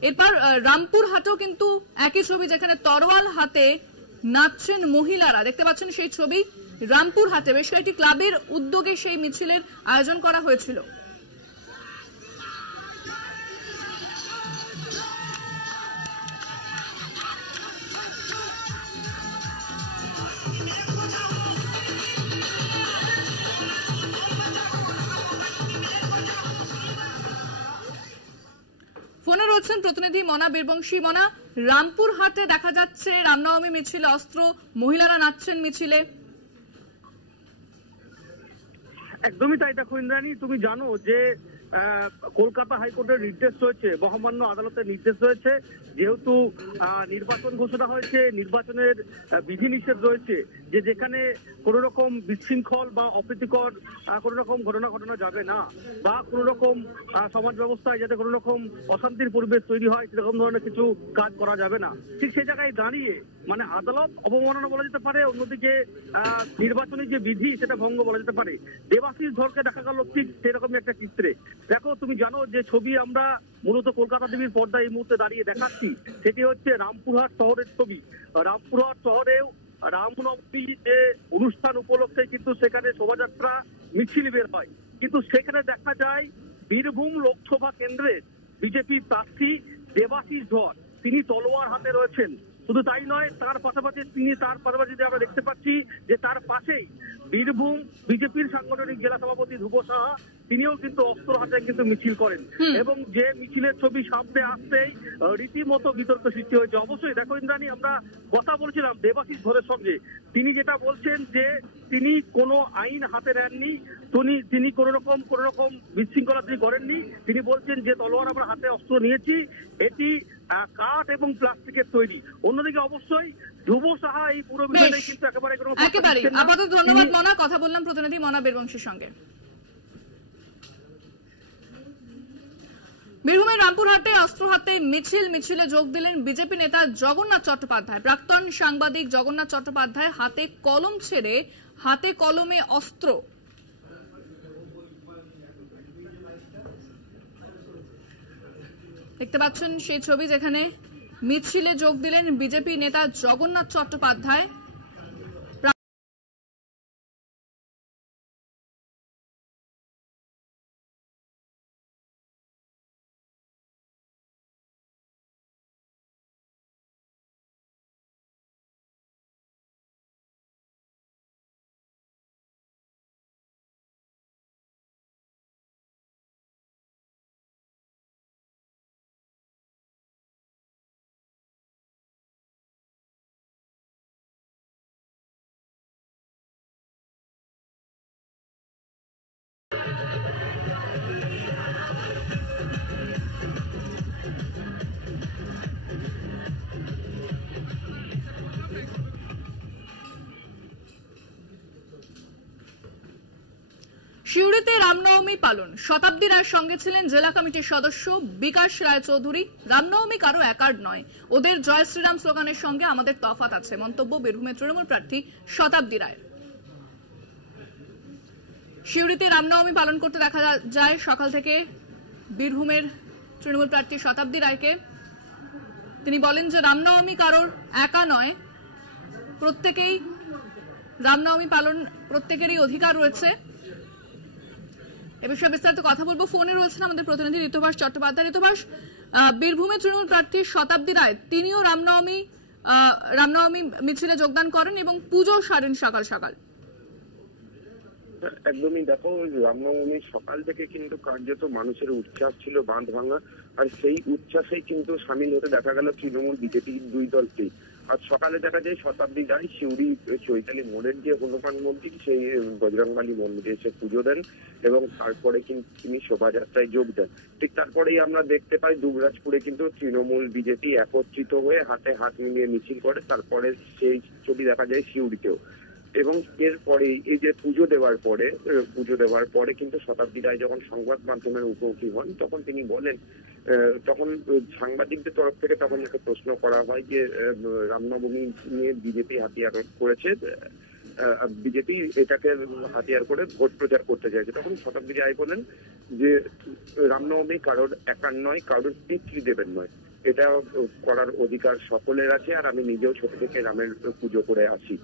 এরপর রামপুরহাটেও কিন্তু একই ছবি, যেখানে তরোয়াল হাতে নাচছেন মহিলারা। দেখতে পাচ্ছেন সেই ছবি রামপুরহাটে বেশ কয়েকটি ক্লাবের উদ্যোগে সেই মিছিলের আয়োজন করা হয়েছিল। ফোনে রয়েছেন প্রতিনিধি মনা বীরবংশী। মনা, রামপুরহাটে দেখা যাচ্ছে রামনবমী মিছিলে অস্ত্র, মহিলারা নাচছেন মিছিলে। একদমই তাই। দেখো ইন্দ্রাণী, তুমি জানো যে কলকাতা হাইকোর্টের নির্দেশ রয়েছে, মহামান্য আদালতের নির্দেশ রয়েছে, যেহেতু নির্বাচন ঘোষণা হয়েছে, নির্বাচনের বিধিনিষেধ রয়েছে যে যেখানে কোন রকম বিশৃঙ্খল বা অপ্রীতিকর কোন রকম ঘটনা যাবে না, বা কোন রকম সমাজ ব্যবস্থায় যাতে কোন রকম অশান্তির পরিবেশ তৈরি হয় সেরকম ধরনের কিছু কাজ করা যাবে না। ঠিক সেই জায়গায় দাঁড়িয়ে মানে আদালত অবমাননা বলা যেতে পারে, অন্যদিকে নির্বাচনী যে বিধি সেটা ভঙ্গ বলা যেতে পারে। দেবাশিস ধরকে দেখা গেল ঠিক সেরকমই একটা চিত্রে। দেখো তুমি জানো যে ছবি আমরা মূলত কলকাতা টিভির পর্দায় এই মুহূর্তে দাঁড়িয়ে দেখাচ্ছি, সেটি হচ্ছে রামপুরহাট শহরের ছবি। রামপুরহাট শহরেও রামনবমী যে অনুষ্ঠান উপলক্ষে কিন্তু সেখানে শোভাযাত্রা মিছিল বের হয়, কিন্তু সেখানে দেখা যায় বীরভূম লোকসভা কেন্দ্রের বিজেপি প্রার্থী দেবাশিস ধর তিনি তলোয়ার হাতে রয়েছেন। শুধু তাই নয়, তার পাশাপাশি আমরা দেখতে পাচ্ছি যে তার পাশেই বীরভূম বিজেপির সাংগঠনিক জেলা সভাপতি ধ্রুব সাহা, তিনিও কিন্তু অস্ত্র হাতে কিন্তু মিছিল করেন এবং যে মিছিলের ছবি সামনে আসতেই রীতিমতো বিতর্ক সৃষ্টি হয়েছে। অবশ্যই দেখো ইন্দ্রাণী, আমরা কথা বলছিলাম দেবাশিস ধরের সঙ্গে, তিনি যেটা বলছেন যে তিনি কোনো আইন হাতে নেননি, তিনি কোন রকম বিশৃঙ্খলা তিনি করেননি। তিনি বলছেন যে তলোয়ার আমরা হাতে অস্ত্র নিয়েছি, এটি কাঠ এবং প্লাস্টিকের তৈরি। অন্যদিকে অবশ্যই ধ্রুব সাহা এই পুরো বিষয়টাই কিন্তু একেবারে আপাতত ধন্যবাদ মনা। কথা বললাম প্রতিনিধি মনা বীরবংশীর সঙ্গে। বীরভূমের রামপুরহাটে অস্ত্র হাতে মিছিলে যোগ দিলেন বিজেপি নেতা জগন্নাথ চট্টোপাধ্যায়। প্রাক্তন সাংবাদিক জগন্নাথ চট্টোপাধ্যায় হাতে কলম ছেড়ে হাতে কলমে অস্ত্র। দেখতে পাচ্ছেন সেই ছবি, যেখানে মিছিলে যোগ দিলেন বিজেপি নেতা জগন্নাথ চট্টোপাধ্যায়। সিউড়িতে রামনবমী পালন, শতাব্দী রায়ের সঙ্গে ছিলেন জেলা কমিটির সদস্য বিকাশ রায় চৌধুরী। রামনবমী কারো একার নয়, ওদের জয় শ্রীরাম স্লোগানের সঙ্গে আমাদের তফাৎ আছে, মন্তব্য বীরভূমের তৃণমূল প্রার্থী শতাব্দী রায়ের। সিউড়িতে রামনবমী পালন করতে দেখা যায় সকাল থেকে বীরভূমের তৃণমূল প্রার্থী শতাব্দী রায়কে। তিনি বলেন যে রামনবমী কারোর একা নয়, প্রত্যেকেই রামনবমী পালন প্রত্যেকেরই অধিকার রয়েছে। এ বিষয়ে বিস্তারিত কথা বলবো, ফোনে রয়েছেন আমাদের প্রতিনিধি ঋতুভাস চট্টোপাধ্যায়। ঋতুভাস, বীরভূমের তৃণমূল প্রার্থী শতাব্দী রায় তিনিও রামনবমী মিছিলে যোগদান করেন এবং পুজো সারেন সকাল সকাল। একদমই, দেখো রামনবমীর সকাল থেকে কিন্তু কার্যত মানুষের উচ্ছ্বাস ছিল বাঁধ ভাঙা, আর সেই উচ্ছ্বাসেই কিন্তু সামিল হতে দেখা গেল তৃণমূল বিজেপি দুই দলকেই। আজ সকালে দেখা যায় শতাব্দী রায় সিউড়ি চৈতালি মোড়ের যে হনুমান মন্দির, সেই বজরংবলী মন্দিরে এসে পুজো দেন এবং তারপরে কিন্তু তিনি শোভাযাত্রায় যোগ দেন। ঠিক তারপরেই আমরা দেখতে পাই দুবরাজপুরে কিন্তু তৃণমূল বিজেপি একত্রিত হয়ে হাতে হাত মিলিয়ে মিছিল করে, তারপরে সেই ছবি দেখা যায় সিউড়িতেও। এবং এরপরে এই যে পুজো দেওয়ার পরে কিন্তু শতাব্দী রায় যখন সংবাদ মাধ্যমের মুখোমুখি হন, তখন তিনি বলেন, তখন সাংবাদিকদের তরফ থেকে তখন একটা প্রশ্ন করা হয় যে রামনবমী নিয়ে বিজেপি হাতিয়ার করেছে, বিজেপি এটাকে হাতিয়ার করে ভোট প্রচার করতে চাইছে। তখন শতাব্দী রায় বলেন যে রামনবমী কারোর একার নয়, কারোর পিতৃদেবের নয়, এটা করার অধিকার সকলের আছে, আর আমি নিজেও ছোট থেকে রামের পুজো করে আসি।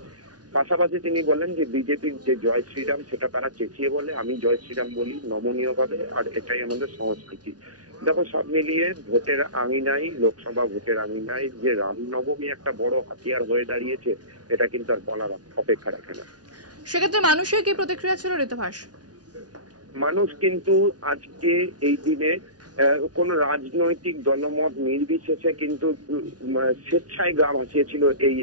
পাশাপাশি তিনি বলেন যে বিজেপির যে জয় শ্রীরাম সেটা তারা চেঁচিয়ে বলে, আমি জয় শ্রীরাম বলি নমনীয় ভাবে, আর এটাই আমাদের সংস্কৃতি। দেখো সব মিলিয়ে ভোটের আঙিনায়, লোকসভা ভোটের আঙিনায় যে রামনবমী একটা বড় হাতিয়ার হয়ে দাঁড়িয়েছে, এটা কিন্তু আর বলার অপেক্ষা রাখে না। সেক্ষেত্রে মানুষের কি প্রতিক্রিয়া ছিল ঋতুভাস? মানুষ কিন্তু আজকে এই দিনে কোন রাজনৈতিক দলমত নির্বিশেষে কিন্তু স্বেচ্ছায় গা ভাসিয়েছিল এই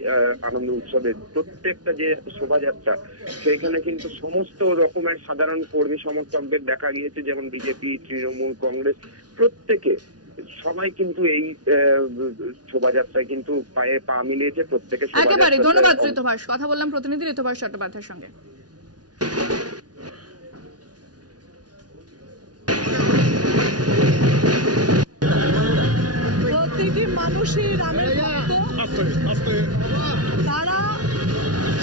আনন্দ উৎসবের। প্রত্যেকটা যে শোভাযাত্রা, সেখানে কিন্তু সমস্ত রকমের সাধারণ কর্মী সমর্থকদের দেখা গিয়েছে, যেমন বিজেপি, তৃণমূল, কংগ্রেস, প্রত্যেকে সবাই কিন্তু এই শোভাযাত্রায় কিন্তু পায়ে পা মিলিয়েছে, প্রত্যেকে। একেবারে ধন্যবাদ ঋতুভাস, কথা বললাম প্রতিনিধি ঋতুভাস চট্টোপাধ্যায়ের সঙ্গে। প্রতিটি মানুষই রামের ভক্ত, তারা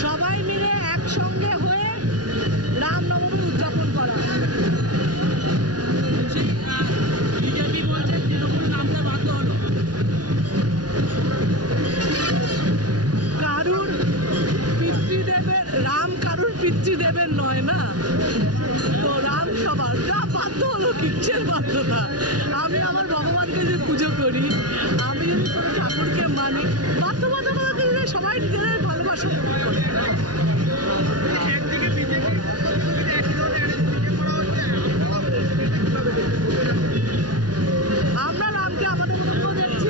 সবাই মিলে একসঙ্গে হয়ে রামনবমী উদযাপন করা। বিজেপি বলছে তৃণমূল নামতে বাধ্য হলো, কারুর পিতৃদেবের, রাম কারুর পিতৃদেবের নয় না, তো রাম সবার, যা বাধ্য হলো কিচ্ছের বাধ্যতা। আমি আমার ভগবানকে যদি পুজো করি, আমি যদি কোনো ঠাকুরকে মানি, বাধ্যবাধকতা দিলে সবাই নিজেদের ভালোবাসা করে। আমরা রামকে আমাদের মতো দেখছি,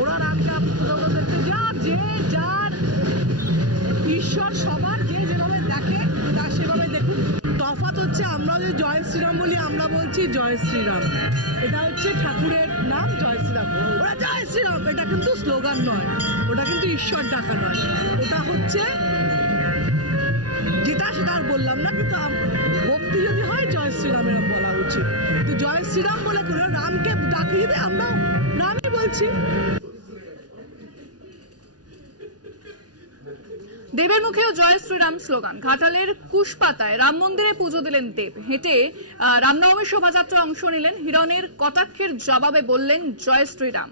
ওরা রামকে আপনাদের মতো দেখছে, যে যার ঈশ্বর সবার, যে যেভাবে দেখে তা সেভাবে দেখুন। তফাৎ হচ্ছে আমরা যে জয় শ্রীরাম বলি, আমরা বলছি জয় শ্রীরাম, এটা হচ্ছে ঠাকুরের নাম জয় শ্রীরাম। ওরা জয় শ্রীরাম, এটা কিন্তু স্লোগান নয়, ওটা কিন্তু ঈশ্বর ডাকা নয়, ওটা হচ্ছে যেটা সেটা আর বললাম না, কিন্তু ভক্তি যদি হয় জয় শ্রীরামের বলা উচিত। তো জয় শ্রীরাম বলে করে রামকে ডাকিয়ে দিয়ে আমরা রামই বলছি। দেবের মুখেও জয় শ্রীরাম স্লোগান। ঘাটালের কুশপাতায় রাম মন্দিরে পুজো দিলেন দেব। হেঁটে রামনবমীর শোভাযাত্রায় অংশ নিলেন। হিরণের কটাক্ষের জবাবে বললেন জয় শ্রীরাম।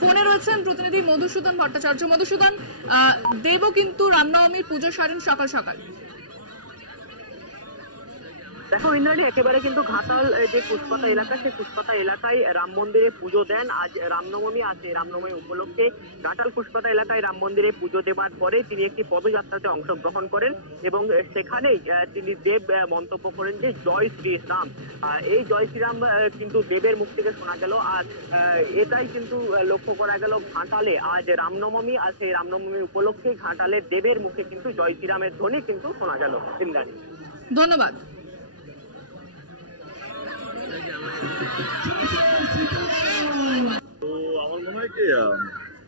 ফোনে রয়েছেন প্রতিনিধি মধুসূদন ভট্টাচার্য। মধুসূদন, দেবও কিন্তু রামনবমীর পুজো সারেন সকাল সকাল। দেখো ইন্দ্রাণী, একেবারে কিন্তু ঘাটাল যে কুশপাতা এলাকা, সেই কুশপাতা এলাকায় রাম মন্দিরে পুজো দেন। আজ রামনবমী আছে, রামনবমী উপলক্ষে ঘাটাল কুশপাতা এলাকায় রাম মন্দিরে পুজো দেওয়ার পরে তিনি একটি পদযাত্রাতে অংশগ্রহণ করেন এবং সেখানেই তিনি দেব মন্তব্য করেন যে জয় শ্রীরাম। এই জয় শ্রীরাম কিন্তু দেবের মুখ থেকে শোনা গেল। আর এটাই কিন্তু লক্ষ্য করা গেল ঘাটালে আজ রামনবমী, আর সেই রামনবমী উপলক্ষে ঘাটালে দেবের মুখে কিন্তু জয় শ্রীরামের ধ্বনি কিন্তু শোনা গেল। ইন্দ্রাণী, ধন্যবাদ। তো আমার মনে হয় কি,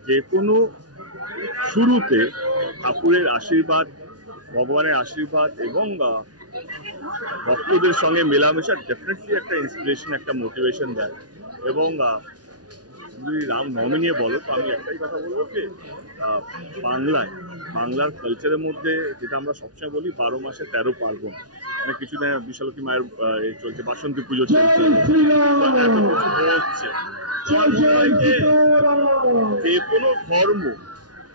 যে কোনো শুরুতে ঠাকুরের আশীর্বাদ, ভগবানের আশীর্বাদ এবং ভক্তদের সঙ্গে মেলামেশা ডেফিনেটলি একটা ইন্সপিরেশন, একটা মোটিভেশন দেয়। এবং যদি রাম নবমী নিয়ে বলো তো আমি একটাই কথা বলবো যে বাংলার কালচারের মধ্যে যেটা আমরা সবসময় বলি 12 মাসে 13 পার্বণ, মানে কিছুদিন বিশালক্ষী মায়ের চলছে, বাসন্তী পুজো চলছে, হচ্ছে। যে কোনো ধর্ম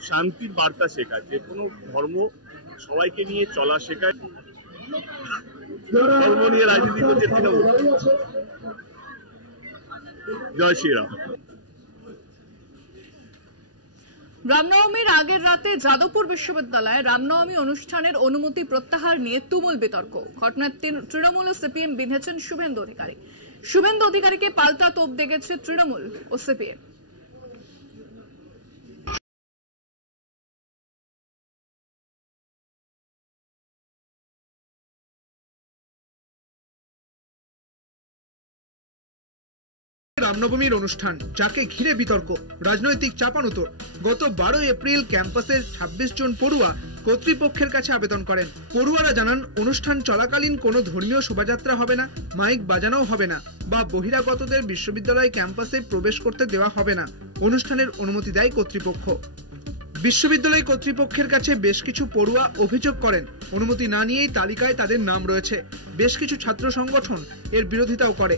শান্তির বার্তা শেখায়, যে কোনো ধর্ম সবাইকে নিয়ে চলা শেখায়। ধর্ম নিয়ে রাজনীতি করছে তৃণমূল। জয় শ্রীরাম। রামনবমীর আগের রাতে যাদবপুর বিশ্ববিদ্যালয়ে রামনবমী অনুষ্ঠানের অনুমতি প্রত্যাহার নিয়ে তুমুল বিতর্ক। ঘটনায় তৃণমূল ও সিপিএম বিঁধেছেন শুভেন্দু অধিকারী। শুভেন্দু অধিকারীকে পাল্টা তোপ দেখেছে তৃণমূল ও সিপিএম। রামনবমীর অনুষ্ঠান, যাকে ঘিরে বিতর্ক, রাজনৈতিক চাপানুতোর। গত 12 এপ্রিল ক্যাম্পাসের 26 জন পড়ুয়া কর্তৃপক্ষের কাছে আবেদন করেন। পড়ুয়ারা জানান অনুষ্ঠান চলাকালীন কোনো ধর্মীয় শোভাযাত্রা হবে না, মাইক বাজানোও হবে না, বা বহিরাগতদের বিশ্ববিদ্যালয় ক্যাম্পাসে প্রবেশ করতে দেওয়া হবে না। অনুষ্ঠানের অনুমতি দেয় কর্তৃপক্ষ। বিশ্ববিদ্যালয় কর্তৃপক্ষের কাছে বেশ কিছু পড়ুয়া অভিযোগ করেন অনুমতি না নিয়েই তালিকায় তাদের নাম রয়েছে। বেশ কিছু ছাত্র সংগঠন এর বিরোধিতাও করে।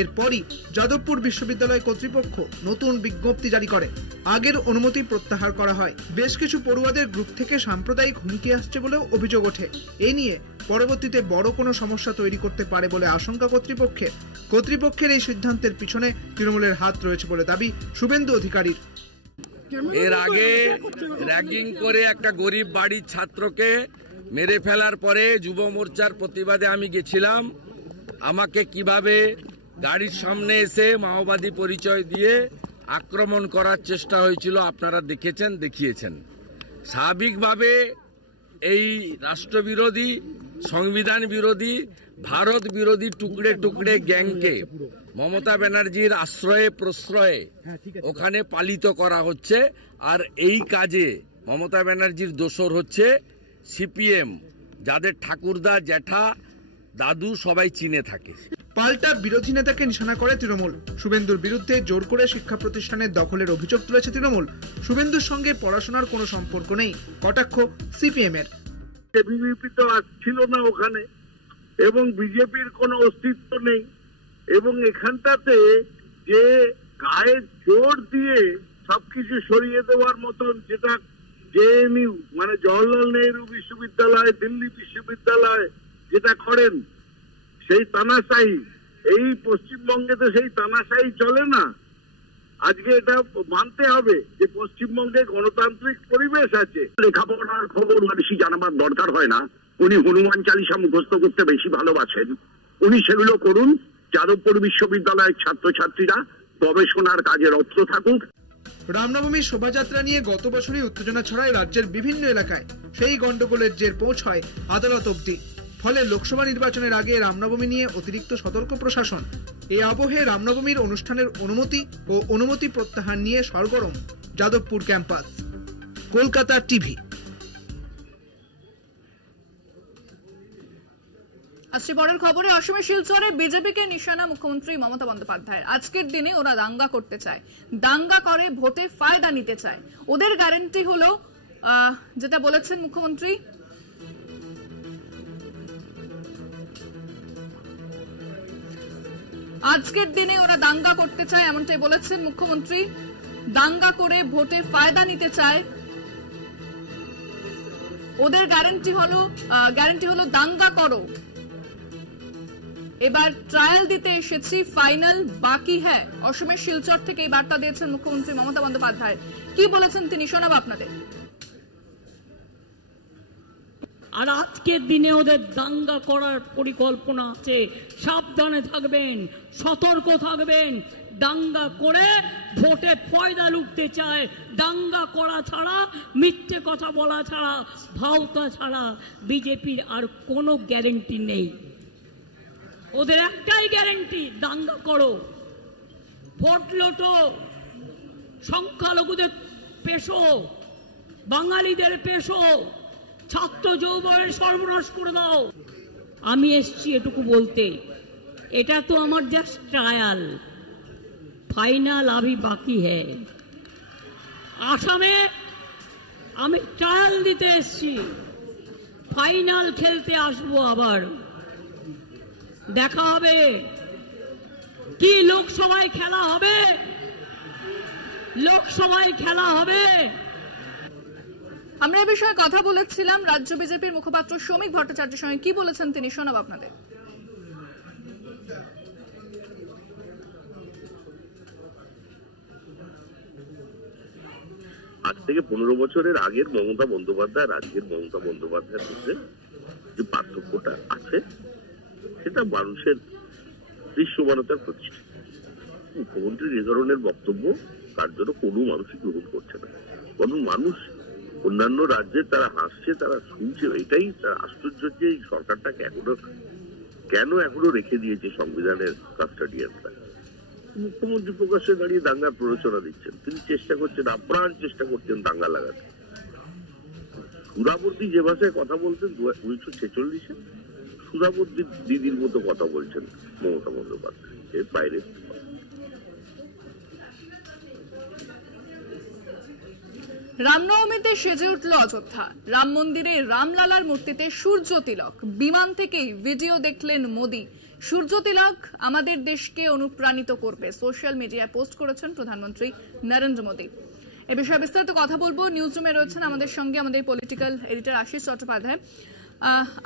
এরপরই যাদবপুর বিশ্ববিদ্যালয় কর্তৃপক্ষ নতুন বিজ্ঞপ্তি জারি করে। আগের অনুমতি প্রত্যাহার করা হয়। বেশ কিছু পড়ুয়াদের গ্রুপ থেকে সাম্প্রদায়িক হুমকি আসছে বলেও অভিযোগ ওঠে। এ নিয়ে পরবর্তীতে বড় কোনো সমস্যা তৈরি করতে পারে বলে আশঙ্কা কর্তৃপক্ষের। কর্তৃপক্ষের এই সিদ্ধান্তের পিছনে তৃণমূলের হাত রয়েছে বলে দাবি শুভেন্দু অধিকারীর। এর আগে র্যাগিং করে একটা গরিব বাড়ির ছাত্রকে মেরে ফেলার পরে যুব মোর্চার প্রতিবাদে আমি গেছিলাম। আমাকে কিভাবে গাড়ির সামনে এসে মাওবাদী পরিচয় দিয়ে আক্রমণ করার চেষ্টা হয়েছিল আপনারা দেখেছেন, দেখিয়েছেন। স্বাভাবিকভাবে এই রাষ্ট্রবিরোধী, সংবিধান বিরোধী, ভারত বিরোধী টুকরে টুকরে গ্যাংকে মমতা ব্যানার্জির আশ্রয়ে প্রশ্রয়ে ওখানে পালিত করা হচ্ছে। আর এই কাজে মমতা ব্যানার্জির দোসর হচ্ছে সিপিএম, যাদের ঠাকুরদা, জ্যাঠা, দাদু সবাই চিনে থাকে। পাল্টা বিরোধী নেতাকে নিশানা করে তৃণমূল। শুভেন্দুর বিরুদ্ধে জোর করে শিক্ষা প্রতিষ্ঠানের দখলের অভিযোগ তুলেছে তৃণমূল। শুভেন্দুর সঙ্গে পড়াশোনার কোনো সম্পর্ক নেই, কটাক্ষ সিপিএম এর। বিজেপি তো ছিল না ওখানে, এবং বিজেপির কোনো অস্তিত্ব নেই। এবং এখানটাতে যে গায়ে জোর দিয়ে সবকিছু সরিয়ে দেওয়ার মতন, যেটা জেএনইউ মানে জওহরলাল নেহরু বিশ্ববিদ্যালয়, দিল্লি বিশ্ববিদ্যালয় যেটা করেন, সেই তানাশাহি এই পশ্চিমবঙ্গে তো সেই তানাশাহি চলে না। আজকে এটা মানতে হবে যে পশ্চিমবঙ্গে গণতান্ত্রিক পরিবেশ আছে। লেখাপড়ার খবর বেশি জানাবার দরকার হয় না। উনি হনুমান চালিসা মুখস্থ করতে বেশি ভালোবাসেন, উনি সেগুলো করুন। যাদবপুর বিশ্ববিদ্যালয়ের ছাত্রছাত্রীরা গবেষণার কাজে রত থাকুক। রামনবমীর শোভাযাত্রা নিয়ে গত বছরই উত্তেজনা ছড়ায় রাজ্যের বিভিন্ন এলাকায়। সেই গন্ডগোলের জের পৌঁছয় আদালত অবধি। ফলে লোকসভা নির্বাচনের আগে রামনবমী নিয়ে অতিরিক্ত সতর্ক প্রশাসন। এই আবহে রামনবমীর অনুষ্ঠানের অনুমতি ও অনুমতি প্রত্যাহার নিয়ে সরগরম যাদবপুর ক্যাম্পাস। কলকাতা টিভি। আসছে পরের খবরে। অসমের শিলচরে বিজেপিকে নিশানা মুখ্যমন্ত্রী মমতা বন্দ্যোপাধ্যায়ের। আজকের দিনে ওরা দাঙ্গা করতে চায়, দাঙ্গা করে ভোটে ফায়দা নিতে চায়। ওদের গ্যারান্টি হলো, যেটা বলেছেন মুখ্যমন্ত্রী, আজকের দিনে ওরা দাঙ্গা করতে চায়, এমনটাই বলেছেন মুখ্যমন্ত্রী। দাঙ্গা করে ভোটে ফায়দা নিতে চায়। ওদের গ্যারান্টি হলো দাঙ্গা করো, এবার ট্রায়াল দিতে এসেছি, ফাইনাল বাকি হ্যাঁ। অসমের শিলচর থেকে এই বার্তা দিয়েছেন মুখ্যমন্ত্রী মমতা বন্দ্যোপাধ্যায়। কি বলেছেন তিনি, শোনাবো আপনাদের। আর আজকের দিনে ওদের দাঙ্গা করার পরিকল্পনা আছে। সাবধানে থাকবেন, সতর্ক থাকবেন। দাঙ্গা করে ভোটে ফয়দা লুটতে চায়। দাঙ্গা করা ছাড়া, মিথ্যে কথা বলা ছাড়া, ভাওতা ছাড়া বিজেপির আর কোনো গ্যারেন্টি নেই। ওদের একটাই গ্যারেন্টি, দাঙ্গা করো, ভোট লোটো, সংখ্যালঘুদের পেশো, বাঙালিদের পেশো, ছাত্র যৌবনের সর্বনাশ করে দাও। আমি এসছি এটুকু বলতে, এটা তো আমার জাস্ট ট্রায়াল, ফাইনাল আভি বাকি হ্যায়। আসামে আমি ট্রায়াল দিতে এসছি, ফাইনাল খেলতে আসবো আবার। দেখা হবে কি লোকসভায় খেলা হবে, লোকসভায় খেলা হবে। আমরা এই বিষয়ে কথা বলেছিলাম রাজ্য বিজেপির মুখপাত্র শ্রমিক ভট্টাচার্যের সঙ্গে, কি বলেছেন তিনি শোনাব আপনাদের। আজ থেকে 15 বছরের আগের মমতা বন্দ্যোপাধ্যায় আজকের মমতা বন্দ্যোপাধ্যায়ের মধ্যে যে পার্থক্যটা আছে সেটা মানুষের দৃশ্যমানতার প্রতিষ্ঠা। মুখ্যমন্ত্রীর এ ধরনের বক্তব্য তার জন্য কোনো মানুষই গ্রহণ করছে না, বরং মানুষ অন্যান্য রাজ্যে তারা হাসছে, তারা শুনছে। এটাই আশ্চর্য যে এই সরকারটাকে কেন এখনো রেখে দিয়েছে সংবিধানের কাস্টাডিয়ানরা। মুখ্যমন্ত্রী প্রকাশ্যে দাঁড়িয়ে দাঙ্গার প্ররোচনা দিচ্ছেন, তিনি চেষ্টা করছেন, আপ্রাণ চেষ্টা করছেন দাঙ্গা লাগাতে। সুরাবর্তী যে ভাষায় কথা বলতেন 1946-এ, সুরাবর্তী দিদির মতো কথা বলছেন মমতা বন্দ্যোপাধ্যায়, এর বাইরে। রামনবমীতে সেজে উঠল অযোধ্যা, রাম মন্দিরে রামলালার মূর্তিতে সূর্য তিলক। বিমান থেকেই ভিডিও দেখলেন মোদী। সূর্য তিলক আমাদের দেশকে অনুপ্রাণিত করবে, সোশ্যাল মিডিয়ায় পোস্ট করেছেন প্রধানমন্ত্রী নরেন্দ্র মোদী। এ বিষয়ে বিস্তারিত কথা বলবো। নিউজ রুমে রয়েছেন আমাদের সঙ্গে আমাদের পলিটিক্যাল এডিটর আশিস চট্টোপাধ্যায়।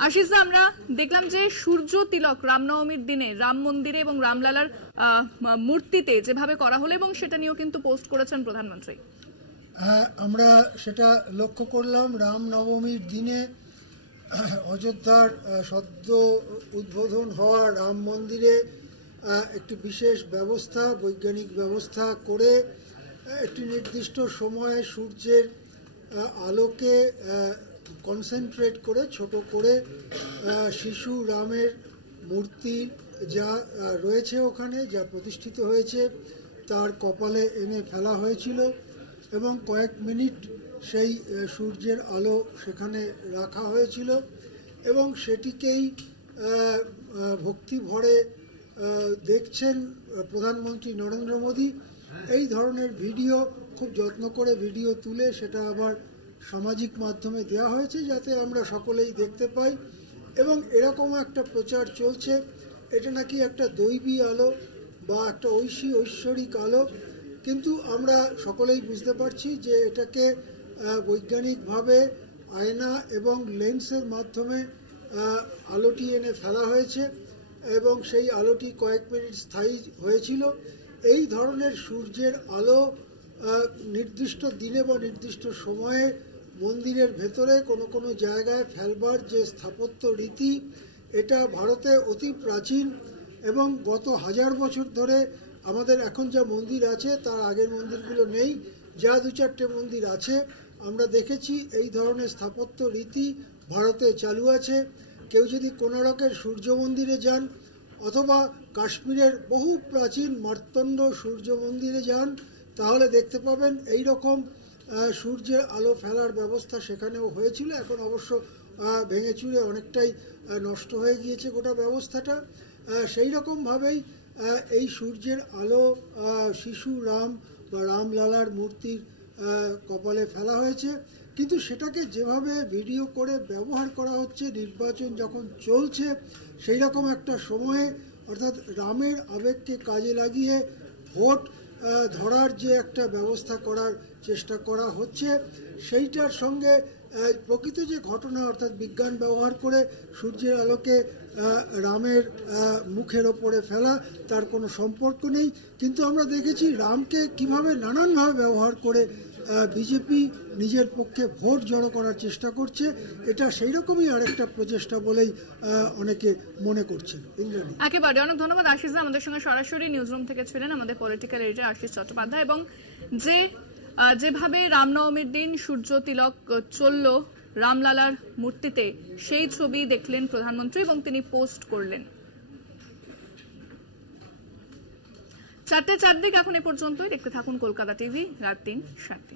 আশিস, আমরা দেখলাম যে সূর্য তিলক রামনবমীর দিনে রাম মন্দিরে এবং রামলালার মূর্তিতে যেভাবে করা হলো, এবং সেটা নিয়েও কিন্তু পোস্ট করেছেন প্রধানমন্ত্রী। হ্যাঁ, আমরা সেটা লক্ষ্য করলাম। রামনবমীর দিনে অযোধ্যার সদ্য উদ্বোধন হওয়া রাম মন্দিরে একটি বিশেষ ব্যবস্থা, বৈজ্ঞানিক ব্যবস্থা করে একটি নির্দিষ্ট সময়ে সূর্যের আলোকে কনসেন্ট্রেট করে ছোট করে শিশু রামের মূর্তি যা রয়েছে ওখানে, যা প্রতিষ্ঠিত হয়েছে, তার কপালে এনে ফেলা হয়েছিল এবং কয়েক মিনিট সেই সূর্যের আলো সেখানে রাখা হয়েছিল এবং সেটিকেই ভক্তি ভরে দেখছেন প্রধানমন্ত্রী নরেন্দ্র মোদী। এই ধরনের ভিডিও খুব যত্ন করে ভিডিও তুলে সেটা আবার সামাজিক মাধ্যমে দেওয়া হয়েছে যাতে আমরা সকলেই দেখতে পাই। এবং এরকম একটা প্রচার চলছে, এটা নাকি একটা দৈবী আলো বা একটা ঐশ্বরিক আলো, কিন্তু আমরা সকলেই বুঝতে পারছি যে এটাকে বৈজ্ঞানিকভাবে আয়না এবং লেন্সের মাধ্যমে আলোটি এনে ফেলা হয়েছে এবং সেই আলোটি কয়েক মিনিট স্থায়ী হয়েছিল। এই ধরনের সূর্যের আলো নির্দিষ্ট দিনে বা নির্দিষ্ট সময়ে মন্দিরের ভেতরে কোনো কোনো জায়গায় ফেলবার যে স্থাপত্য রীতি, এটা ভারতে অতি প্রাচীন এবং গত 1000 বছর ধরে আমাদের এখন যা মন্দির আছে তার আগের মন্দিরগুলো নেই। যা 2-4টে মন্দির আছে আমরা দেখেছি এই ধরনের স্থাপত্য রীতি ভারতে চালু আছে। কেউ যদি কোণারকের সূর্য মন্দিরে যান অথবা কাশ্মীরের বহু প্রাচীন মার্তণ্ড সূর্য মন্দিরে যান তাহলে দেখতে পাবেন এই রকম সূর্যের আলো ফেলার ব্যবস্থা সেখানেও হয়েছিল। এখন অবশ্য ভেঙে চুরে অনেকটাই নষ্ট হয়ে গিয়েছে গোটা ব্যবস্থাটা। সেই রকমভাবেই এই সূর্যের আলো শিশু রাম বা রামলালার মূর্তির কপালে ফেলা হয়েছে, কিন্তু সেটাকে যেভাবে ভিডিও করে ব্যবহার করা হচ্ছে নির্বাচন যখন চলছে সেই রকম একটা সময়ে, অর্থাৎ রামের আবেগকে কাজে লাগিয়ে ভোট ধরার যে একটা ব্যবস্থা করার চেষ্টা করা হচ্ছে, সেইটার সঙ্গে প্রকৃত যে ঘটনা অর্থাৎ বিজ্ঞান ব্যবহার করে সূর্যের আলোকে রামের মুখের ওপরে ফেলা তার কোনো সম্পর্ক নেই। কিন্তু আমরা দেখেছি রামকে কিভাবে নানানভাবে ব্যবহার করে বিজেপি নিজের পক্ষে ভোট জড়ো করার চেষ্টা করছে। এটা সেই রকমই আরেকটা প্রচেষ্টা বলেই অনেকে মনে করছেন। ইন্দ্রাণী, একেবারে অনেক ধন্যবাদ আশিস। আমাদের সঙ্গে সরাসরি নিউজ রুম থেকে ছিলেন আমাদের পলিটিক্যাল এডিটর আশিস চট্টোপাধ্যায়। এবং যেভাবে রামনবমীর দিন সূর্য তিলক চলল রামলালার মূর্তিতে, সেই ছবি দেখলেন প্রধানমন্ত্রী এবং তিনি পোস্ট করলেন। 4টে 4 দিক এখন এ পর্যন্তই। দেখতে থাকুন কলকাতা টিভি, রাত 3 7।